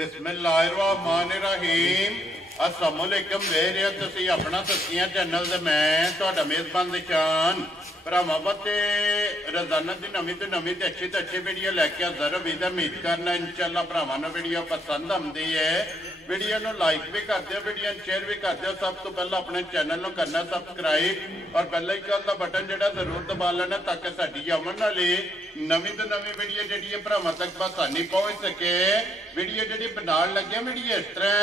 बिस्मिल्लाहिर्रहमानिर्रहीम अस्सलाम वालेकुम देख रहे हो तुसी अपना सस्तियां चैनल ते मैं तुहाडा मेज़बान निशान भरावां बते रोजाना की नवीं तो अच्छी वीडियो लैके हाज़र उम्मीद करना इंशाअल्लाह भरावां नूं वीडियो पसंद आती है। वीडियो नूं लाइक भी कर दिओ, वीडियो शेयर भी कर दिओ। सब तो पहले अपने चैनल नूं करना सबसक्राइब और बेल आइकन का बटन जिहड़ा जरूर दबा लेना ताकि साडी आउण वाली नवीं तो नवीं वीडियो जिहड़ी है भरावां तक बसानी पहुंच सके। वीडियो जिहड़ी बनाउण लगे वीडियो इस तरह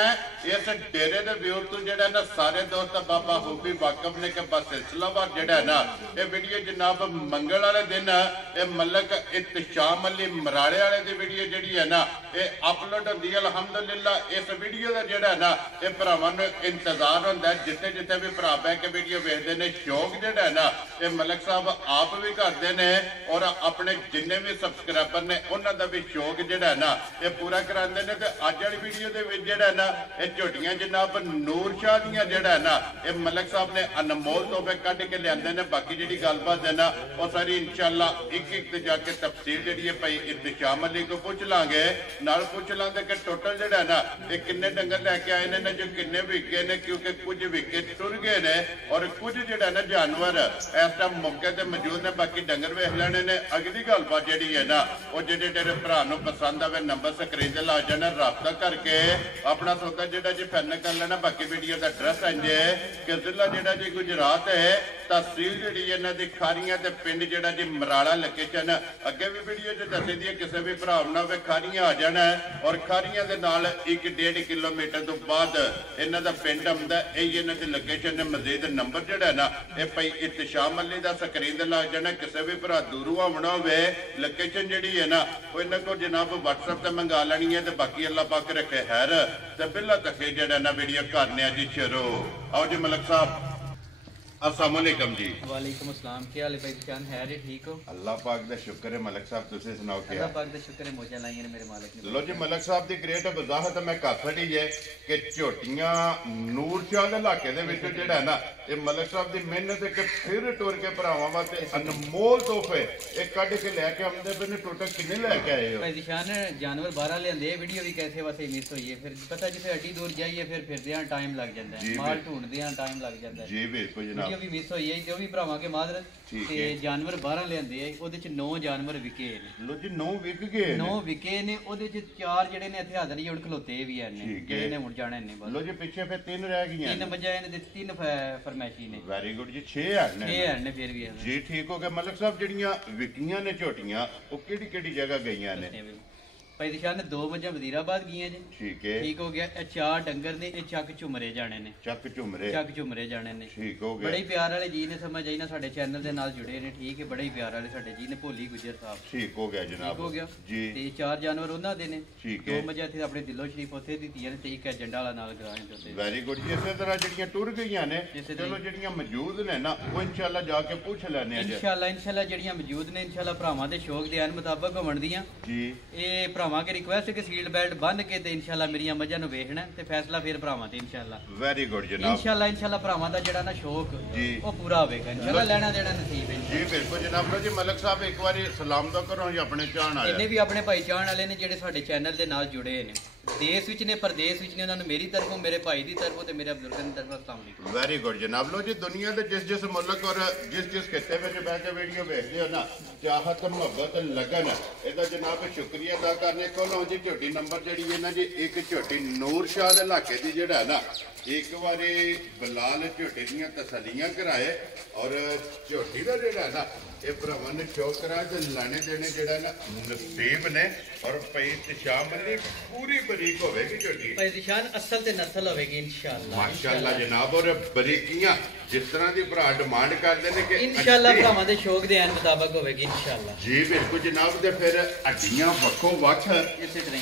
इस डेरे दे व्यूअर तो जिहड़ा ना सारे दोस्त बाबा हूबी वाकफ ने कि बस सिलसिलावार जिहड़ा ना ये वीडियो जनाब मंगल वाले दिन ये मलक इत्तिशाम अली मराड़े वाले दी वीडियो जिहड़ी है ना ये अपलोड होंदी है। अल्हम्दुलिल्लाह इस वीडियो का जिहड़ा ना ये भरावां नूं इंतजार होंदा है। जिथे जिथे भी भरा बह के वीडियो वेखदे ने शौक जिहड़ा है ना ये मलक साहब आप भी करते हैं और अपने जिन्ने भी सबसक्राइबर ने उन्हां दा भी शौक जिहड़ा है ना ये पूरा करांदे ने। ते अज वाली वीडियो दे विच जिहड़ा है ना ये झोटियां जनाब नूर शाह दियां जिहड़ा है ना ये मलक साहब ने अनमोल तोहफे कढ के लिआंदे ने। बाकी जिहड़ी गलबात है ना वो सारी इंशाअल्लाह एक एक ते जाके तफसील जिहड़ी है भाई इत्तिशाम अली को पूछ लांगे, नाल पूछ लांगे कि टोटल जिहड़ा है ना ये किन्ने डंगर लैके आए ने जो किन्ने विके ने, क्योंकि कुछ विके टुर गए ने और कुछ जिहड़ा ना जानवर इस टाइम मौके ते मौजूद ने। बाकी डंगर वेख लेने ने। अगली गलबात जिहड़ी है ना वो जिहड़े तेरे भरा नूं पसंद आवे नंबर स्क्रीन ते ला जाना, राबता करके अपना सौदा जिहड़ा जी फाइनल कर लेना। बाकी वीडियो का एड्रैस इंजे कि जिला जिहड़ा जी गुजरात है, तहसील जिहड़ी इन्हां दी खारियां ते पिंड जिहड़ा जी मराड़ा लोकेशन अगे भी वीडियो च दस्सी दी है। किसी भी भरा ना होवे खारियां आ जाना है और खारियां दे नाल 1-1.5 किलोमीटर तो बाद इन्हां दा पिंड आउंदा। यही इन्हां दी लोकेशन है। मजीद नंबर जिहड़ा है ना ये भाई इत्तिशाम अली दा स्क्रीन ते ला जाना। किसी भी भरा दूरों आउणा होवे लोकेशन जिहड़ी है ना वो इन्हां को जनाब WhatsApp ते मंगा लैनी है। ते बाकी अल्लाह पाक रखे खैर ते बिल्ला तक जिहड़ा ना वीडियो करने जी शुरू। आओ जी मलक साहब अस्सलाम वालेकुम जी। वालेकुम अस्सलाम। क्या हाल है भाई जान, है जी ठीक हो? अल्लाह पाक दा शुक्र है। मलक साहब तुसी सुनाओ क्या? अल्लाह पाक दा शुक्र है, मौजा लाईयां ने मेरे मालिक ने। लो जी मलक साहब दी ग्रेट वजाहत मैं कर छड़ी है कि झोटियां नूर शाह दे इलाके दे विच जिहड़ा है ना ये मलक साहब दी मेहनत है कि फिर टुर के भरावां वास्ते अनमोल तोहफे ये कढ के लैके आउंदे पे ने। टोटल किन्ने लैके आए हो? भाई शान जानवर 12 लिआंदे, वीडियो भी कैसे वास्ते मिस होई है। फिर पता जिथे अड्डी दूर जाइए फिर फिरदे टाइम लग जाता है, माल ढूंढदे टाइम लग जाता है। जी बिल्कुल जनाब, वीडियो भी मिस होई है जो भी भरावां के मादर ते जानवर 12 लिआंदे है, ओदे च 9 जानवर विके ने। लो जी 9 विक गए, 9 विके ने। ओदे च 4 जेडे ने इत्थे हाजर ही उड़ खलोते भी है ने, जेडे ने उड़ जाने ने। बस लो जी पीछे फिर 3 रह गईयां, 3 बजाए ने ते 3 फरमाइशी ने। वेरी गुड जी। 6 है ने, 6 है ने फिर भी जी ठीक हो गया। मलक साहब जड़ियां विकियां ने झोटियां वो केड़ी जगह गईयां ने? भाई दिशा ने 2 वजह वजीराबाद गई जी। ठीक है, ठीक हो गया। 4 डंगर ने, चक झुमरे जाने ने। चक झुमरे जाने ने। ठीक हो गया। बड़े ही प्यार वाले जी ने, समझ आई ना, साडे चैनल दे नाल जुड़े ने। ठीक है, बड़े ही प्यार वाले साडे जी ने, भोली गुजर साहब। ठीक हो गया जनाब, ठीक हो गया जी। ते 4 जानवर उन्हां दे ने। ठीक 2 है, वजह थे अपने दिलो शरीफ उत्थे दित्तियां ने ते एक एजेंडा वाला नाल गराए ते। वेरी गुड जी। इसे तरह जड़ियां टुर गईयां ने, चलो जड़ियां मौजूद ने ना वो इंशाल्लाह जाके पूछ लेने आ। इंशाल्लाह जड़ियां मौजूद ने इंशाल्लाह भरावां दे शौक दे मुताबिक होवण दियां जी। ए भरावां के रिक्वेस्ट के सीट बेल्ट बन के ते इंशाल्लाह मेरियां मझां नूं वेखना ते फैसला फिर भरावां ते इंशाल्लाह। वेरी गुड जनाब, इंशाल्लाह भरावां दा जेड़ा ना शौक जी वो पूरा होवेगा इंशाल्लाह। लेना देना नसीब है जी बिल्कुल जनाब। लो जी मलक साहब एक बारी सलाम तो करो जी अपने चाहण वाले जिन्ने भी अपने भाई चाहण वाले ने जेड़े साडे चैनल दे नाल जुड़े ने, देश विच ने परदेश विच ने, उन्हां नूं मेरी तरफों, मेरे भाई दी तरफों ते मेरे बुजुर्गां दी तरफों अस्सलाम वालेकुम। वेरी गुड जनाब। लो जी दुनिया दे जिस मुल्क और जिस खित्ते में बह के वीडियो देखते हो ना, चाहत मुहब्बत लगन ਇਹਦਾ जनाब शुक्रिया अदा करने को लो जी। झोटी नंबर जी है ना जी एक झोटी नूर शाह के इलाके की जड़ा ना एक बारी बलाल झोटी दियां तसलियां कराए और झोटी का जड़ा ना ये भरावां ने शौक करा तो लाने देने जड़ा ना नसीब ने। और भाई इत्तिशाम अली पूरी बरीक होगी झोटी, भाई दिशान असल ते नस्ल होगी इंशाल्लाह माशाल्लाह जनाब। और बरीकियां जिस तरह की भरा डिमांड करते हैं कि इंशाल्लाह भरावां दे शौक दे मुताबिक होगी इंशाल्लाह जी बिल्कुल जनाब। ते फिर हड्डियां वक्खो वक्ख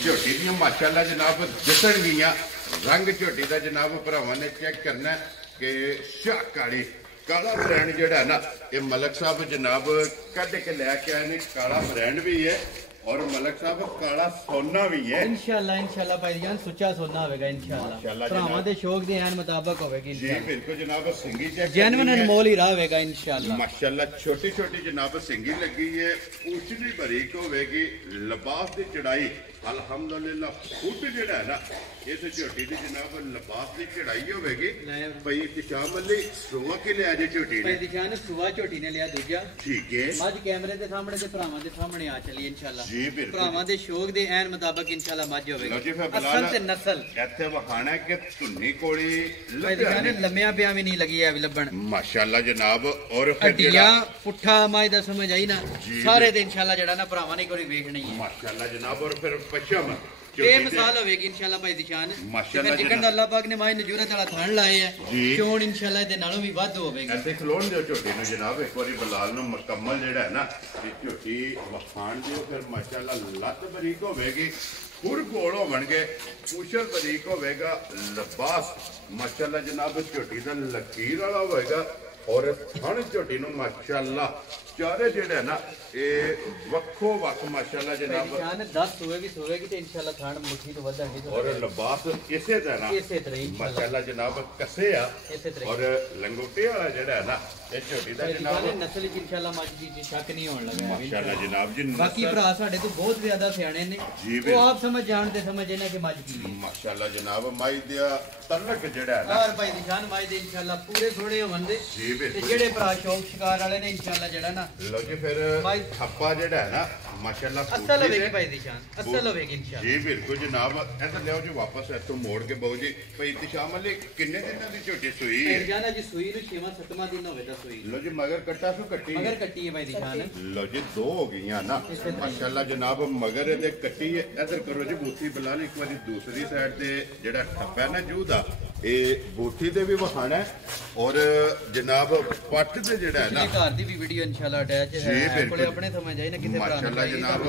झोटी दियां माशाल्लाह जनाब दिसणगियां। रंग झोटी का जनाब भरावां ने चेक करना कि शाह काली काला ब्रांड जड़ा ना ये मलक साहब जनाब कद के लैके आए ने। काला ब्रांड भी है और मलक साहब काला सोना भी है इंशाल्लाह भाई जान सुच्चा सोना होगा इंशाल्लाह। भरावां दे शौक दे मुताबिक होगी जी बिल्कुल जनाब। सिंगी जेन्युइन अनमोल हीरा होगा इंशाल्लाह माशाल्लाह। छोटी छोटी जनाब सिंगी लगी है, पूछड़ी बारीक होगी, लिबास की चढ़ाई ਅਲਹਮਦੁਲਿਲਾ ਖੁਦ ਜਿਹੜਾ ਹੈ ਨਾ ਇਸ ਝੋਟੀ ਦੀ ਜਨਾਬ ਲਿਬਾਸ ਦੀ ਚੜਾਈ ਹੋਵੇਗੀ ਭਾਈ ਇਤਸ਼ਾਮ ਅਲੀ ਸੁਆ ਕੇ ਲਿਆ ਜੇ ਝੋਟੀ ਭਾਈ ਦਿਖਾਨ ਸੁਆ ਝੋਟੀ ਨੇ ਲਿਆ ਦੂਜਾ ਠੀਕ ਹੈ ਮੱਝ ਕੈਮਰੇ ਦੇ ਸਾਹਮਣੇ ਤੇ ਭਰਾਵਾਂ ਦੇ ਸਾਹਮਣੇ ਆ ਚਲੀ ਇਨਸ਼ਾਅੱਲਾ ਜੀ ਬਿਲਕੁਲ ਭਰਾਵਾਂ ਦੇ ਸ਼ੌਕ ਦੇ ਐਨ ਮੁਤਾਬਕ ਇਨਸ਼ਾਅੱਲਾ ਮੱਝ ਲਓ ਜੀ ਹੋਵੇਗੀ ਫਿਰ ਅਸਲ ਤੇ ਨਸਲ ਇੱਥੇ ਵਖਾਣਾ ਕਿ ਧੁੰਨੀ ਕੋਲੀ ਭਾਈ ਦਿਖਾਨ ਲੰਮਿਆਂ ਪਿਆ ਵੀ ਨਹੀਂ ਲੱਗੀ ਐ ਵੀ ਲੱਭਣ ਮਾਸ਼ਾਅੱਲਾ ਜਨਾਬ ਔਰ ਫਿਰ ਹੱਡੀਆਂ ਪੁੱਠਾ ਮਾਈ ਦਾ ਸਮਝ ਆਈ ਨਾ ਸਾਰੇ ਦੇ ਇਨਸ਼ਾਅੱਲਾ ਜਿਹੜਾ ਨਾ ਭਰਾਵਾਂ ਨੇ ਕੋਈ ਵੇਖਣੀ ਹੈ ਮਾਸ਼ਾਅੱਲਾ ਜਨਾਬ ਔਰ ਫਿਰ ਪਛਮ ਬੇਮਿਸਾਲ ਹੋਵੇਗੀ ਇਨਸ਼ਾਅੱਲਾ ਭਾਈ ਦਿਸ਼ਾਨ ਮਾਸ਼ਾਅੱਲਾ ਜਿੱਕਣ ਦਾ ਅੱਲਾਹ ਪਾਕ ਨੇ ਮਾਈ ਨਜੂਰਤ ਵਾਲਾ ਥਣ ਲਾਇਆ ਹੈ ਚੋਣ ਇਨਸ਼ਾਅੱਲਾ ਇਹਦੇ ਨਾਲੋਂ ਵੀ ਵੱਧ ਹੋਵੇਗੀ ਇੱਥੇ ਖਲੋਣ ਦਿਓ ਝੋਟੀ ਨੂੰ ਜਨਾਬ ਇੱਕ ਵਾਰੀ ਬਲਾਲ ਨੂੰ ਮੁਕੰਮਲ ਜਿਹੜਾ ਹੈ ਨਾ ਇਹ ਝੋਟੀ ਵਖਾਣ ਦਿਓ ਫਿਰ ਮਾਸ਼ਾਅੱਲਾ ਲੱਤ ਬਰੀਕ ਹੋਵੇਗੀ ਖੁਰ ਗੋਲ ਹੋਣਗੇ ਪੁਸ਼ਰ ਬਰੀਕ ਹੋਵੇਗਾ ਲਿਬਾਸ ਮਾਸ਼ਾਅੱਲਾ ਜਨਾਬ ਝੋਟੀ ਦਾ ਲਕੀਰ ਵਾਲਾ ਹੋਵੇਗਾ ਔਰ ਥਣ ਝੋਟੀ ਨੂੰ ਮਾਸ਼ਾਅੱਲਾ ਚਾਰੇ ਜਿਹੜੇ ਨਾ ਇਹ ਵੱਖੋ ਵੱਖ ਮਾਸ਼ਾਅੱਲਾ ਜਨਾਬ ਜਾਨ 10 ਹੋਵੇਗੀ ਤੇ ਇਨਸ਼ਾਅੱਲਾ ਥਾਣ ਮੁੱਠੀ ਤੋਂ ਵਧਾਂਗੇ ਔਰ ਲਿਬਾਸ ਇਸੇ ਤਰ੍ਹਾਂ ਮਾਸ਼ਾਅੱਲਾ ਜਨਾਬ ਕੱਸੇ ਆ ਔਰ ਲੰਗੋਟੇ ਵਾਲਾ ਜਿਹੜਾ ਹੈ ਨਾ ਇਹ ਝੋਟੀ ਦਾ ਜਨਾਬ ਨਸਲ ਚ ਇਨਸ਼ਾਅੱਲਾ ਮੱਝ ਦੀ ਸ਼ੱਕ ਨਹੀਂ ਹੋਣ ਲੱਗਾ ਮਾਸ਼ਾਅੱਲਾ ਜਨਾਬ ਜੀ ਬਾਕੀ ਭਰਾ ਸਾਡੇ ਤੋਂ ਬਹੁਤ ਜ਼ਿਆਦਾ ਸਿਆਣੇ ਨੇ ਉਹ ਆਪ ਸਮਝ ਜਾਣਦੇ ਸਮਝੇ ਨਾ ਕਿ ਮੱਝ ਕੀ ਹੈ ਮਾਸ਼ਾਅੱਲਾ ਜਨਾਬ ਮਾਈ ਦਾ ਤਲਕ ਜਿਹੜਾ ਹੈ ਨਾ ਔਰ ਭਾਈ ਨਿਸ਼ਾਨ ਮਾਈ ਦੇ ਇਨਸ਼ਾਅੱਲਾ ਪੂਰੇ ਥੋੜੇ ਹੋਵੰਦੇ ਤੇ ਜਿਹੜੇ ਭਰਾ ਸ਼ੌਕ ਸ਼ਿਕਾਰ ਵਾਲੇ ਨੇ ਇਨਸ਼ਾਅੱਲਾ ਜਿਹੜਾ ਨਾ ਲੋ ਜੀ ਫਿਰ ਥੱਪਾ ਜਿਹੜਾ ਹੈ ਨਾ ਮਾਸ਼ਾਅੱਲਾ ਅਸਲ ਹੋਵੇਗੀ ਭਾਈ ਨਿਸ਼ਾਨ ਅਸਲ ਹੋਵੇਗੀ ਇਨਸ਼ਾਅੱਲਾ ਜੀ ਬਿਲਕੁਲ ਜਨਾਬ ਇੱਧਰ ਲਿਆਓ ਜੀ ਵਾਪਸ ਇੱਥੋਂ ਮੋੜ ਕੇ ਬਹੁ ਜੀ ਭਾਈ ਇਤਸ਼ਾਮ ਅਲੀ ਕਿੰਨੇ ਦਿਨਾਂ ਦੀ ਝੋਟੀ ਸੂਈ ਹੈ ਜਾਨਾ ਜੀ ਸੂਈ ਨੂੰ 6ਵਾਂ 7ਵਾਂ ਦਿਨ ਹੋਵੇ ਤਾਂ ਸੂਈ ਲੋ ਜੀ ਮਗਰ ਕੱਟਾ ਸੂ ਕੱਟੀ ਮਗਰ ਕੱਟੀ ਹੈ ਭਾਈ ਨਿਸ਼ਾਨ ਲੋ ਜੀ ਦੋ ਹੋ ਗਈਆਂ ਨਾ ਮਾਸ਼ਾਅੱਲਾ ਜਨਾਬ ਮਗਰ ਇਹਦੇ ਕੱਟੀ ਹੈ ਇੱਧਰ ਕਰੋ ਜੀ ਬੂਥੀ ਬਲਾਲ ਇੱਕ ਵਾਰੀ ਦੂਸਰੀ ਸਾਈਡ ਤੇ ਜਿਹੜਾ ਠੱਪਾ ਨਾ ਜੂ ਦਾ ਇਹ ਬੂਥੀ ਦੇ ਵੀ ਵਖਾਣਾ ਔਰ ਜਨਾਬ ਪੱਟ ਤੇ ਜਿਹੜਾ ਹੈ ਨਾ ਘਰ ਦੀ ਵੀ ਵੀਡੀਓ ਇਨਸ਼ਾਅੱਲਾ ਅਟੈਚ ਹੈ ਕੋਲੇ ਆਪਣੇ ਸਮਝ ਆਈ ਨਾ ਕਿਤੇ ਭਰਾ ਮਾਸ਼ਾਅੱਲਾ ਜਨਾਬ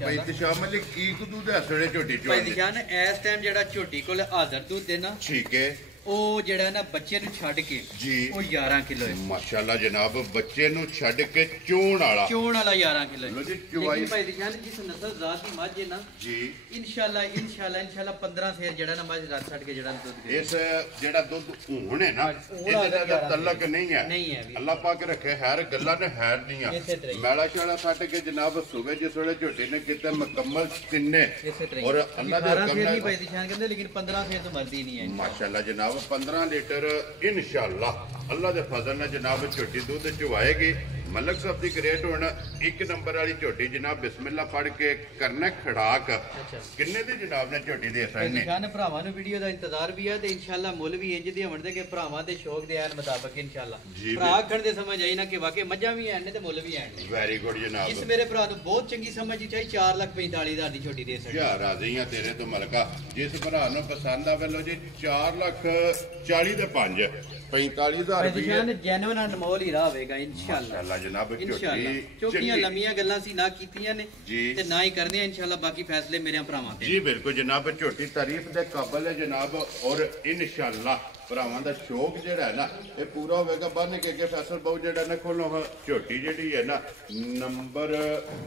ਭਾਈ ਇਤਸ਼ਾਮ ਅਲੀ ਕੀ ਕਦੂ ਦੇ ਅਸਲੇ ਝੋਟੀ ਚੋਂ ਭਾਈ ਨਿਸ਼ਾਨ ਇਸ ਟਾਈਮ ਜਿਹੜਾ ਝੋਟੀ ਕੋਲ ਹਾਜ਼ਰ ਦੁੱਧ ਦੇ ਨਾ ਠੀਕ ਹੈ ਉਹ ਜਿਹੜਾ ਨਾ ਬੱਚੇ ਨੂੰ ਛੱਡ ਕੇ ਜੀ ਉਹ 11 ਕਿਲੋ ਹੈ ਮਾਸ਼ਾਅੱਲਾ ਜਨਾਬ ਬੱਚੇ ਨੂੰ ਛੱਡ ਕੇ ਚੋਣ ਵਾਲਾ 11 ਕਿਲੋ ਲੋ ਜੀ ਚੁਵਾਈ ਭਾਈ ਦਿਖਾਣ ਜਿਸ ਨਸਲ ਜ਼ਾਤ ਦੀ ਮੱਝ ਹੈ ਨਾ ਜੀ ਇਨਸ਼ਾਅੱਲਾ 15 ਸੇਰ ਜਿਹੜਾ ਨਾ ਮੱਝ ਰਾਤ ਛੱਡ ਕੇ ਜਿਹੜਾ ਦੁੱਧ ਦੇ ਇਸ ਜਿਹੜਾ ਦੁੱਧ ਹੁਣ ਹੈ ਨਾ ਇਹਦੇ ਦਾ ਤਲਕ ਨਹੀਂ ਹੈ ਅੱਲਾਹ ਪਾਕ ਰੱਖੇ ਹੈਰ ਗੱਲਾਂ ਨੇ ਹੈਰ ਦੀਆਂ ਮੈਲਾ ਛਾਲਾ ਛੱਡ ਕੇ ਜਨਾਬ ਸੂਬੇ ਜਿਸ ਵੇਲੇ ਝੋਟੀ ਨੇ ਕਿਤੇ ਮੁਕੰਮਲ ਕਿੰਨੇ ਔਰ ਅੱਲਾਹ ਦੇ ਹੁਕਮ ਨਾਲ ਭਾਈ ਦਿਖਾਣ ਕਹਿੰਦੇ ਲੇਕਿਨ 15 ਸੇਰ ਤੋਂ ਮਰਦੀ ਨਹੀਂ ਹੈ ਮਾਸ਼ਾਅੱਲਾ ਜਨਾਬ 15 ਲੀਟਰ ਇਨਸ਼ਾਅੱਲਾ ਅੱਲਾਹ ਦੇ ਫਜ਼ਲ ਨਾਲ ਜਨਾਬ ਝੋਟੀ ਦੁੱਧ ਚੁਵਾਏਗੀ ਮਲਕ ਸਾਹਿਬ ਦੀ ਗ੍ਰੇਟ ਹੁਣ ਇੱਕ ਨੰਬਰ ਵਾਲੀ ਝੋਟੀ ਜਨਾਬ ਬਿਸਮਿਲ੍ਲਾ ਪੜ ਕੇ ਕਰਨਾ ਖੜਾਕ ਕਿੰਨੇ ਦੀ ਜਨਾਬ ਨੇ ਝੋਟੀ ਦੇ ਸਾਈਨ ਨੇ ਨਿਸ਼ਾਨ ਭਰਾਵਾਂ ਨੂੰ ਵੀਡੀਓ ਦਾ ਇੰਤਜ਼ਾਰ ਵੀ ਹੈ ਤੇ ਇਨਸ਼ਾਅੱਲਾ ਮੁੱਲ ਵੀ ਇੰਜ ਦੇ ਹੋਣਦੇ ਕਿ ਭਰਾਵਾਂ ਦੇ ਸ਼ੌਕ ਦੇ ਐਨ ਮੁਤਾਬਕ ਇਨਸ਼ਾਅੱਲਾ ਭਰਾ ਆਖਣ ਦੇ ਸਮਝ ਆਈ ਨਾ ਕਿ ਵਾਕਈ ਮੱਝਾਂ ਵੀ ਐਨ ਨੇ ਤੇ ਮੁੱਲ ਵੀ ਐਨ ਨੇ ਵੈਰੀ ਗੁੱਡ ਜਨਾਬ ਇਸ ਮੇਰੇ ਭਰਾ ਨੂੰ ਬਹੁਤ ਚੰਗੀ ਸਮਝ ਚਾਹੀ 4,45,000 ਦੀ ਝੋਟੀ ਦੇ ਸਕਦੇ ਯਾ ਰਾਜ਼ੀਆਂ ਤੇਰੇ ਤੋਂ ਮਲਕਾ ਜਿਸ ਭਰਾ ਨੂੰ ਪਸੰਦ ਆਵੇ ਲੋ ਜੀ 4,40,000 ਦੇ 5 45,000 ਰੁਪਏ ਜੈਨੂਇਨ ਅਨਮੋਲ ਹੀ ਰਹੇਗਾ ਇਨਸ਼ਾਅੱਲਾ ਜਨਾਬ ਝੋਟੀ ਚੋਕੀਆਂ ਲੰਮੀਆਂ ਗੱਲਾਂ ਸੀ ਨਾ ਕੀਤੀਆਂ ਨੇ ਤੇ ਨਾ ਹੀ ਕਰਦੇ ਆ ਇਨਸ਼ਾਅੱਲਾ ਬਾਕੀ ਫੈਸਲੇ ਮੇਰੇ ਭਰਾਵਾਂ ਦੇ ਜੀ ਬਿਲਕੁਲ ਜਨਾਬ ਝੋਟੀ ਤਾਰੀਫ ਦੇ ਕਾਬਲ ਹੈ ਜਨਾਬ ਔਰ ਇਨਸ਼ਾਅੱਲਾ ਭਰਾਵਾਂ ਦਾ ਸ਼ੌਕ ਜਿਹੜਾ ਹੈ ਨਾ ਇਹ ਪੂਰਾ ਹੋਵੇਗਾ ਬੰਨ ਕੇ ਅੱਗੇ ਫੈਸਲ ਬਹੁ ਜਿਹੜਾ ਨਾ ਖੋਲੋ ਝੋਟੀ ਜਿਹੜੀ ਹੈ ਨਾ ਨੰਬਰ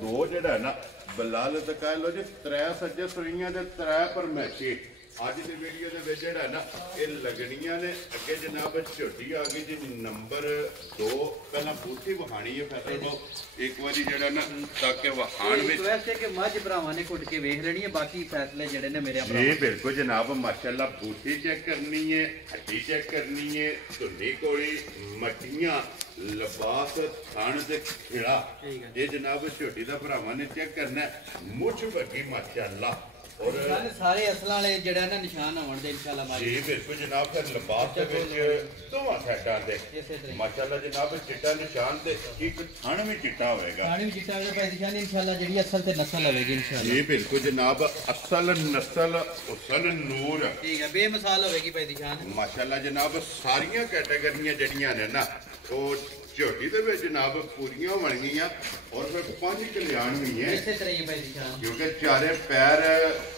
2 ਜਿਹੜਾ ਹੈ ਨਾ ਬਲਾਲ ਤੇ ਕਹਿ ਲੋ ਜੀ 3 ਸੱਜੇ ਸੂਈਆਂ ਦੇ 3 ਪਰਮੇਸ਼ੀ ਅੱਜ ਦੀ ਵੀਡੀਓ ਦੇ ਵਿੱਚ ਜਿਹੜਾ ਨਾ ਇਹ ਲੱਗਣੀਆਂ ਨੇ ਅੱਗੇ ਜਨਾਬ ਝੋਟੀ ਆ ਗਈ ਜੀ ਨੰਬਰ 2 ਪਹਿਲਾਂ ਬੂਥੀ ਵਹਾਣੀ ਹੈ ਫੈਸਲ ਬਹੁ ਇੱਕ ਵਾਰੀ ਜਿਹੜਾ ਨਾ ਤਾਂ ਕਿ ਵਹਾਣ ਵਿੱਚ ਵੈਸੇ ਕਿ ਮੱਝ ਭਰਾਵਾਂ ਨੇ ਕੁੱਟ ਕੇ ਵੇਖ ਲੈਣੀ ਹੈ ਬਾਕੀ ਫੈਸਲੇ ਜਿਹੜੇ ਨੇ ਮੇਰੇ ਭਰਾ ਜੀ ਬਿਲਕੁਲ ਜਨਾਬ ਮਾਸ਼ਾਅੱਲਾ ਬੂਥੀ ਚੈੱਕ ਕਰਨੀ ਹੈ ਹੱਡੀ ਚੈੱਕ ਕਰਨੀ ਹੈ ਧੁੰਨੀ ਕੋਲੀ ਮੱਠੀਆਂ ਲਿਬਾਸ ਥਣ ਤੇ ਖਿੜਾ ਇਹ ਜਨਾਬ ਝੋਟੀ ਦਾ ਭਰਾਵਾਂ ਨੇ ਚੈੱਕ ਕਰਨਾ ਮੁੱਛ ਵੱਗੀ ਮਾਸ਼ਾਅੱਲਾ ਔਰ ਸਾਰੇ ਅਸਲਾਂ ਵਾਲੇ ਜਿਹੜਾ ਨਾ ਨਿਸ਼ਾਨ ਆਉਣ ਦੇ ਇਨਸ਼ਾਅੱਲਾ ਮਾਜੀ ਜੀ ਬਿਲਕੁਲ ਜਨਾਬ ਫਿਰ ਲਿਬਾਸ ਦੇ ਵਿੱਚ ਦੋਵਾਂ ਸਾਈਡਾਂ ਦੇ ਮਾਸ਼ਾਅੱਲਾ ਜਨਾਬ ਚਿੱਟਾ ਨਿਸ਼ਾਨ ਤੇ ਇੱਕ ਥਣ ਵੀ ਚਿੱਟਾ ਹੋਵੇਗਾ ਥਣ ਵੀ ਚਿੱਟਾ ਹੋਵੇਗਾ ਭਾਈ ਨਿਸ਼ਾਨ ਇਨਸ਼ਾਅੱਲਾ ਜਿਹੜੀ ਅਸਲ ਤੇ ਨਸਲ ਹੋਵੇਗੀ ਇਨਸ਼ਾਅੱਲਾ ਜੀ ਬਿਲਕੁਲ ਜਨਾਬ ਅਸਲ ਨਸਲ ਹੁਸਨ ਨੂਰ ਠੀਕ ਹੈ ਬੇਮਿਸਾਲ ਹੋਵੇਗੀ ਭਾਈ ਨਿਸ਼ਾਨ ਮਾਸ਼ਾਅੱਲਾ ਜਨਾਬ ਸਾਰੀਆਂ ਕੈਟਾਗਰੀਆਂ ਜਿਹੜੀਆਂ ਨੇ ਨਾ ਉਹ ਝੋਟੀ ਦੇ ਵਿੱਚ ਜਨਾਬ ਪੂਰੀਆਂ ਬਣ ਗਈਆਂ ਔਰ ਫਿਰ 5 ਕਲਿਆਣ ਵੀ ਹੈ ਇਸੇ ਤਰ੍ਹਾਂ ਹੀ ਭਾਈ ਨਿਸ਼ਾਨ ਕਿਉਂਕਿ ਚਾਰੇ ਪੈਰ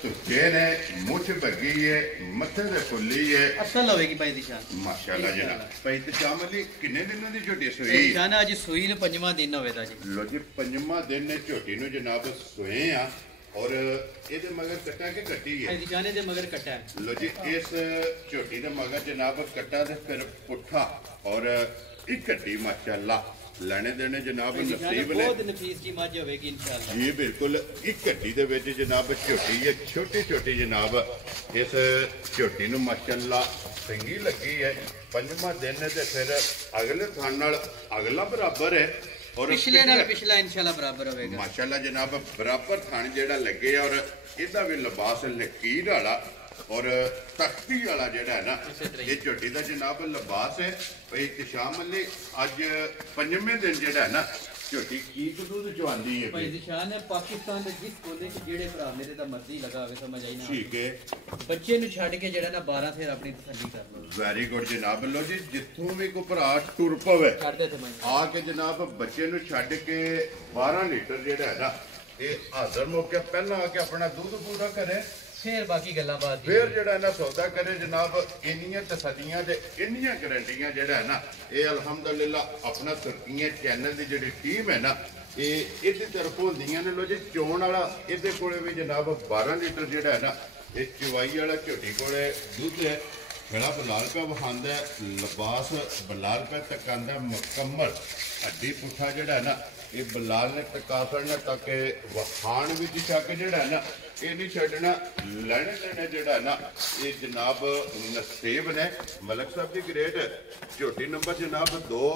ਸੁੱਚੇ ਨੇ ਮੁੱਛ ਭੱਗੀ ਹੈ ਮੱਥੇ ਤੇ ਫੁੱਲੀ ਹੈ ਅਸਲ ਹੋਵੇਗੀ ਭਾਈ ਨਿਸ਼ਾਨ ਮਾਸ਼ਾਅੱਲਾ ਜਨਾਬ ਭਾਈ ਇਤਸ਼ਾਮ ਅਲੀ ਕਿੰਨੇ ਦਿਨਾਂ ਦੀ ਝੋਟੀ ਸੂਈ ਨਿਸ਼ਾਨ ਅੱਜ ਸੂਈ ਨੂੰ 5ਵਾਂ ਦਿਨ ਹੋਵੇਗਾ ਜੀ ਲੋ ਜੀ 5ਵਾਂ ਦਿਨ ਨੇ ਝੋਟੀ ਨੂੰ ਜਨਾਬ ਸੋਏ ਆ ਔਰ ਇਹਦੇ ਮਗਰ ਕੱਟਾ ਕੇ ਕੱਟੀ ਹੈ ਨਿਸ਼ਾਨੇ ਦੇ ਮਗਰ ਕੱਟਾ ਹੈ ਲੋ ਜੀ ਇਸ ਝੋਟੀ ਦੇ ਮਗਰ ਜਨਾਬ ਕੱਟਾ ਤੇ ਫਿਰ ਪੁੱਠਾ ਔਰ ਇੱਕ ਕੱਟੀ ਮਾਸ਼ਾਅੱਲਾ ਲੈਣੇ ਦੇਣੇ ਜਨਾਬ ਨਸੀਬ ਨੇ। ਬਹੁਤ ਨਫੀਸ ਜੀ ਮੱਝ ਹੋਵੇਗੀ ਇਨਸ਼ਾਅੱਲਾ ਜੀ ਬਿਲਕੁਲ। ਇੱਕ ਘੱਟੀ ਦੇ ਵਿੱਚ ਜਨਾਬ ਝੋਟੀ ਹੈ, ਛੋਟੀ ਛੋਟੀ ਜਨਾਬ। ਇਸ ਝੋਟੀ ਨੂੰ ਮਾਸ਼ਾਅੱਲਾ ਚੰਗੀ ਲੱਗੀ ਹੈ। ਪੰਜਵਾਂ ਦਿਨ ਹੈ ਤੇ ਫਿਰ ਅਗਲੇ ਥਾਂ ਨਾਲ ਅਗਲਾ ਬਰਾਬਰ ਹੈ ਔਰ ਪਿਛਲੇ ਨਾਲ ਪਿਛਲਾ ਇਨਸ਼ਾਅੱਲਾ ਬਰਾਬਰ ਹੋਵੇਗਾ ਮਾਸ਼ਾਅੱਲਾ ਜਨਾਬ। ਬਰਾਬਰ ਥਾਂ ਜਿਹੜਾ ਲੱਗੇ ਔਰ ਇਹਦਾ ਵੀ ਲਿਬਾਸ ਲਕੀਰ ਵਾਲਾ ਔਰ ਤਖਤੀ ਵਾਲਾ ਜਿਹੜਾ ਹੈ ਨਾ, ਇਹ ਝੋਟੀ ਦਾ ਜਨਾਬ ਲਿਬਾਸ ਹੈ। ਭਈ ਇਤਸ਼ਾਮ ਅਲੀ ਅੱਜ ਪੰਜਵੇਂ ਦਿਨ ਜਿਹੜਾ ਹੈ ਨਾ ਝੋਟੀ ਕੀ ਦੁੱਧ ਚਵਾਉਂਦੀ ਹੈ ਭਾਈ ਨਿਸ਼ਾਨ ਹੈ ਪਾਕਿਸਤਾਨ ਦੇ ਜਿਸ ਕੋਨੇ 'ਚ ਜਿਹੜੇ ਭਰਾ ਮੇਰੇ ਦਾ ਮਰਜ਼ੀ ਲਗਾ ਹੋਵੇ ਸਮਝ ਆਈ ਨਾ। ਠੀਕ ਹੈ। ਬੱਚੇ ਨੂੰ ਛੱਡ ਕੇ ਜਿਹੜਾ ਨਾ 12 ਫੇਰ ਆਪਣੀ ਤਸੱਲੀ ਕਰ ਲਓ। ਵੈਰੀ ਗੁੱਡ ਜਨਾਬ। ਲੋ ਜੀ ਜਿੱਥੋਂ ਵੀ ਕੋਈ ਭਰਾ ਟੁਰ ਪਵੇ ਛੱਡਦੇ ਤੇ ਮੈਂ ਆ ਕੇ ਜਨਾਬ ਬੱਚੇ ਨੂੰ ਛੱਡ ਕੇ 12 ਲੀਟਰ ਜਿਹੜਾ ਹੈ ਨਾ ਇਹ ਹਾਜ਼ਰ ਮੌਕੇ ਪਹਿਲਾਂ ਆ ਕੇ ਆਪਣਾ ਦੁੱਧ ਪੂਰਾ ਕਰੇ, ਫੇਰ ਬਾਕੀ ਗੱਲਾਂ ਬਾਤ ਫਿਰ ਜਿਹੜਾ ਨਾ ਸੌਦਾ ਕਰੇ ਜਨਾਬ। ਇੰਨੀਆਂ ਤਸੱਲੀਆਂ ਤੇ ਇੰਨੀਆਂ ਗਰੰਟੀਆਂ ਜਿਹੜਾ ਹੈ ਨਾ ਇਹ ਅਲਹਮਦੁਲਿਲਾ ਆਪਣਾ ਤੁਰਕੀਆਂ ਚੈਨਲ ਦੀ ਜਿਹੜੀ ਟੀਮ ਹੈ ਨਾ ਇਹ ਇਹਦੀ ਤਰਫ ਹੁੰਦੀਆਂ ਨੇ। ਲੋ ਜੀ ਚੋਣ ਵਾਲਾ ਇਹਦੇ ਕੋਲੇ ਵੀ ਜਨਾਬ 12 ਲੀਟਰ ਜਿਹੜਾ ਹੈ ਨਾ ਇਹ ਚਵਾਈ ਵਾਲਾ ਝੋਟੀ ਕੋਲੇ ਦੁੱਧ ਹੈ। ਖੜਾ ਬਲਾਲ ਪਾ ਵਹਾਂਦਾ, ਲਿਬਾਸ ਬਲਾਲ ਪਾ ਤਕਾਂਦਾ ਮੁਕੰਮਲ। ਹੱਡੀ ਪੁੱਠਾ ਜਿਹੜਾ ਹੈ ਨਾ ਇਹ ਬਲਾਲ ਨੇ ਟਕਾ ਛੱਡਣਾ ਤਾਂ ਕਿ ਵਹਾਣ ਵਿੱਚ ਛੱਕ ਜਿਹੜਾ ਹੈ ਨਾ ਇਹ ਨਹੀਂ ਛੱਡਣਾ। ਲੈਣੇ ਦੇਣੇ ਜਿਹੜਾ ਨਾ ਇਹ ਜਨਾਬ ਨਸੀਬ ਨੇ। ਮਲਕ ਸਾਹਿਬ ਦੀ ਗ੍ਰੇਡ ਝੋਟੀ ਨੰਬਰ ਜਨਾਬ 2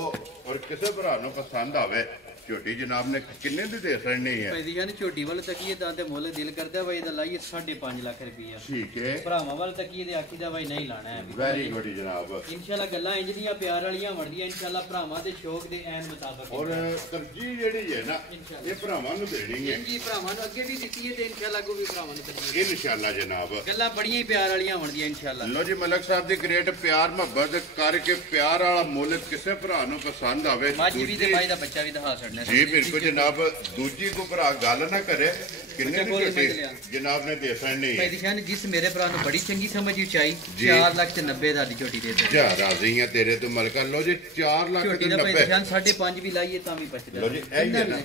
ਔਰ ਕਿਸੇ ਭਰਾ ਨੂੰ ਪਸੰਦ ਆਵੇ ਝੋਟੀ ਜਨਾਬ ਨੇ ਕਿੰਨੇ ਦੀ ਦੇ ਸਕਣੀ ਹੈ? ਭਾਈ ਯਾਨੀ ਝੋਟੀ ਵੱਲ ਤੱਕੀਏ ਤਾਂ ਤੇ ਮੁੱਲ ਦਿਲ ਕਰਦਾ ਭਾਈ ਇਹਦਾ ਲਾਈਏ 5.5 ਲੱਖ ਰੁਪਈਆ। ਠੀਕ ਹੈ। ਭਰਾਵਾਂ ਵੱਲ ਤੱਕੀਏ ਤੇ ਆਖੀ ਦਾ ਭਾਈ ਨਹੀਂ ਲਾਣਾ ਹੈ। ਵੈਰੀ ਗੁੱਡ ਜਨਾਬ। ਇਨਸ਼ਾਅੱਲਾ ਗੱਲਾਂ ਇੰਜ ਦੀਆਂ ਪਿਆਰ ਵਾਲੀਆਂ ਵੜਦੀਆਂ ਇਨਸ਼ਾਅੱਲਾ ਭਰਾਵਾਂ ਦੇ ਸ਼ੌਕ ਦੇ ਐਨ ਮੁਤਾਬਕ। ਔਰ ਤਰਜੀਹ ਜਿਹੜੀ ਹੈ ਨਾ ਇਹ ਭਰਾਵਾਂ ਨੂੰ ਦੇਣੀ ਹੈ। ਜੀ ਭਰਾਵਾਂ ਨੂੰ ਅੱਗੇ ਵੀ ਦਿੱਤੀ ਹੈ ਤੇ ਇਨਸ਼ਾਅੱਲਾ ਅੱਗੋਂ ਵੀ ਭਰਾਵਾਂ ਨੂੰ ਦੇਣੀ ਹੈ ਇਨਸ਼ਾਅੱਲਾ ਜਨਾਬ। ਗੱਲਾਂ ਬੜੀਆਂ ਹੀ ਪਿਆਰ ਵਾਲੀਆਂ ਵੜਦੀਆਂ ਇਨਸ਼ਾਅੱਲਾ। ਲੋ ਜੀ ਮਲਕ ਸਾਹਿਬ ਦੀ ਗ੍ਰੇਟ ਪਿਆਰ ਮੁਹੱਬਤ ਕਰਕੇ ਪਿਆਰ ਵਾਲਾ ਮੁੱਲ ਕਿਸੇ ਭਰਾ ਨੂੰ ਪਸੰਦ ਆਵੇ ਮੱਝ ਵੀ ਤੇ ਭਾਈ ਦਾ ਬੱਚਾ ਵੀ ਦਿਖਾ ਛੱਡਣਾ। ਜੀ ਬਿਲਕੁਲ ਜਨਾਬ। ਦੂਜੀ ਕੋ ਭਰਾ ਗੱਲ ਨਾ ਕਰੇ ਕਿੰਨੇ ਦੀ ਝੋਟੀ ਜਨਾਬ ਨੇ ਦੇ ਸਕਣੀ ਹੈ? ਭਾਈ ਦਿਸ਼ਾਨ ਜਿਸ ਮੇਰੇ ਭਰਾ ਨੂੰ ਬੜੀ ਚੰਗੀ ਸਮਝ ਉਚਾਈ 4,90,000 ਦੀ ਝੋਟੀ ਦੇ ਦੇ। ਜਾ ਰਾਜ਼ੀ ਆ ਤੇਰੇ ਤੋਂ ਮਲਕਾ। ਲੋ ਜੀ 4,90,000 ਝੋਟੀ ਦਾ ਭਾਈ ਦਿਸ਼ਾਨ 5.5 ਵੀ ਲਾਈਏ ਤਾਂ ਵੀ ਬਚਦਾ। ਲੋ ਜੀ ਇਹ ਹੀ ਹੈ ਨਾ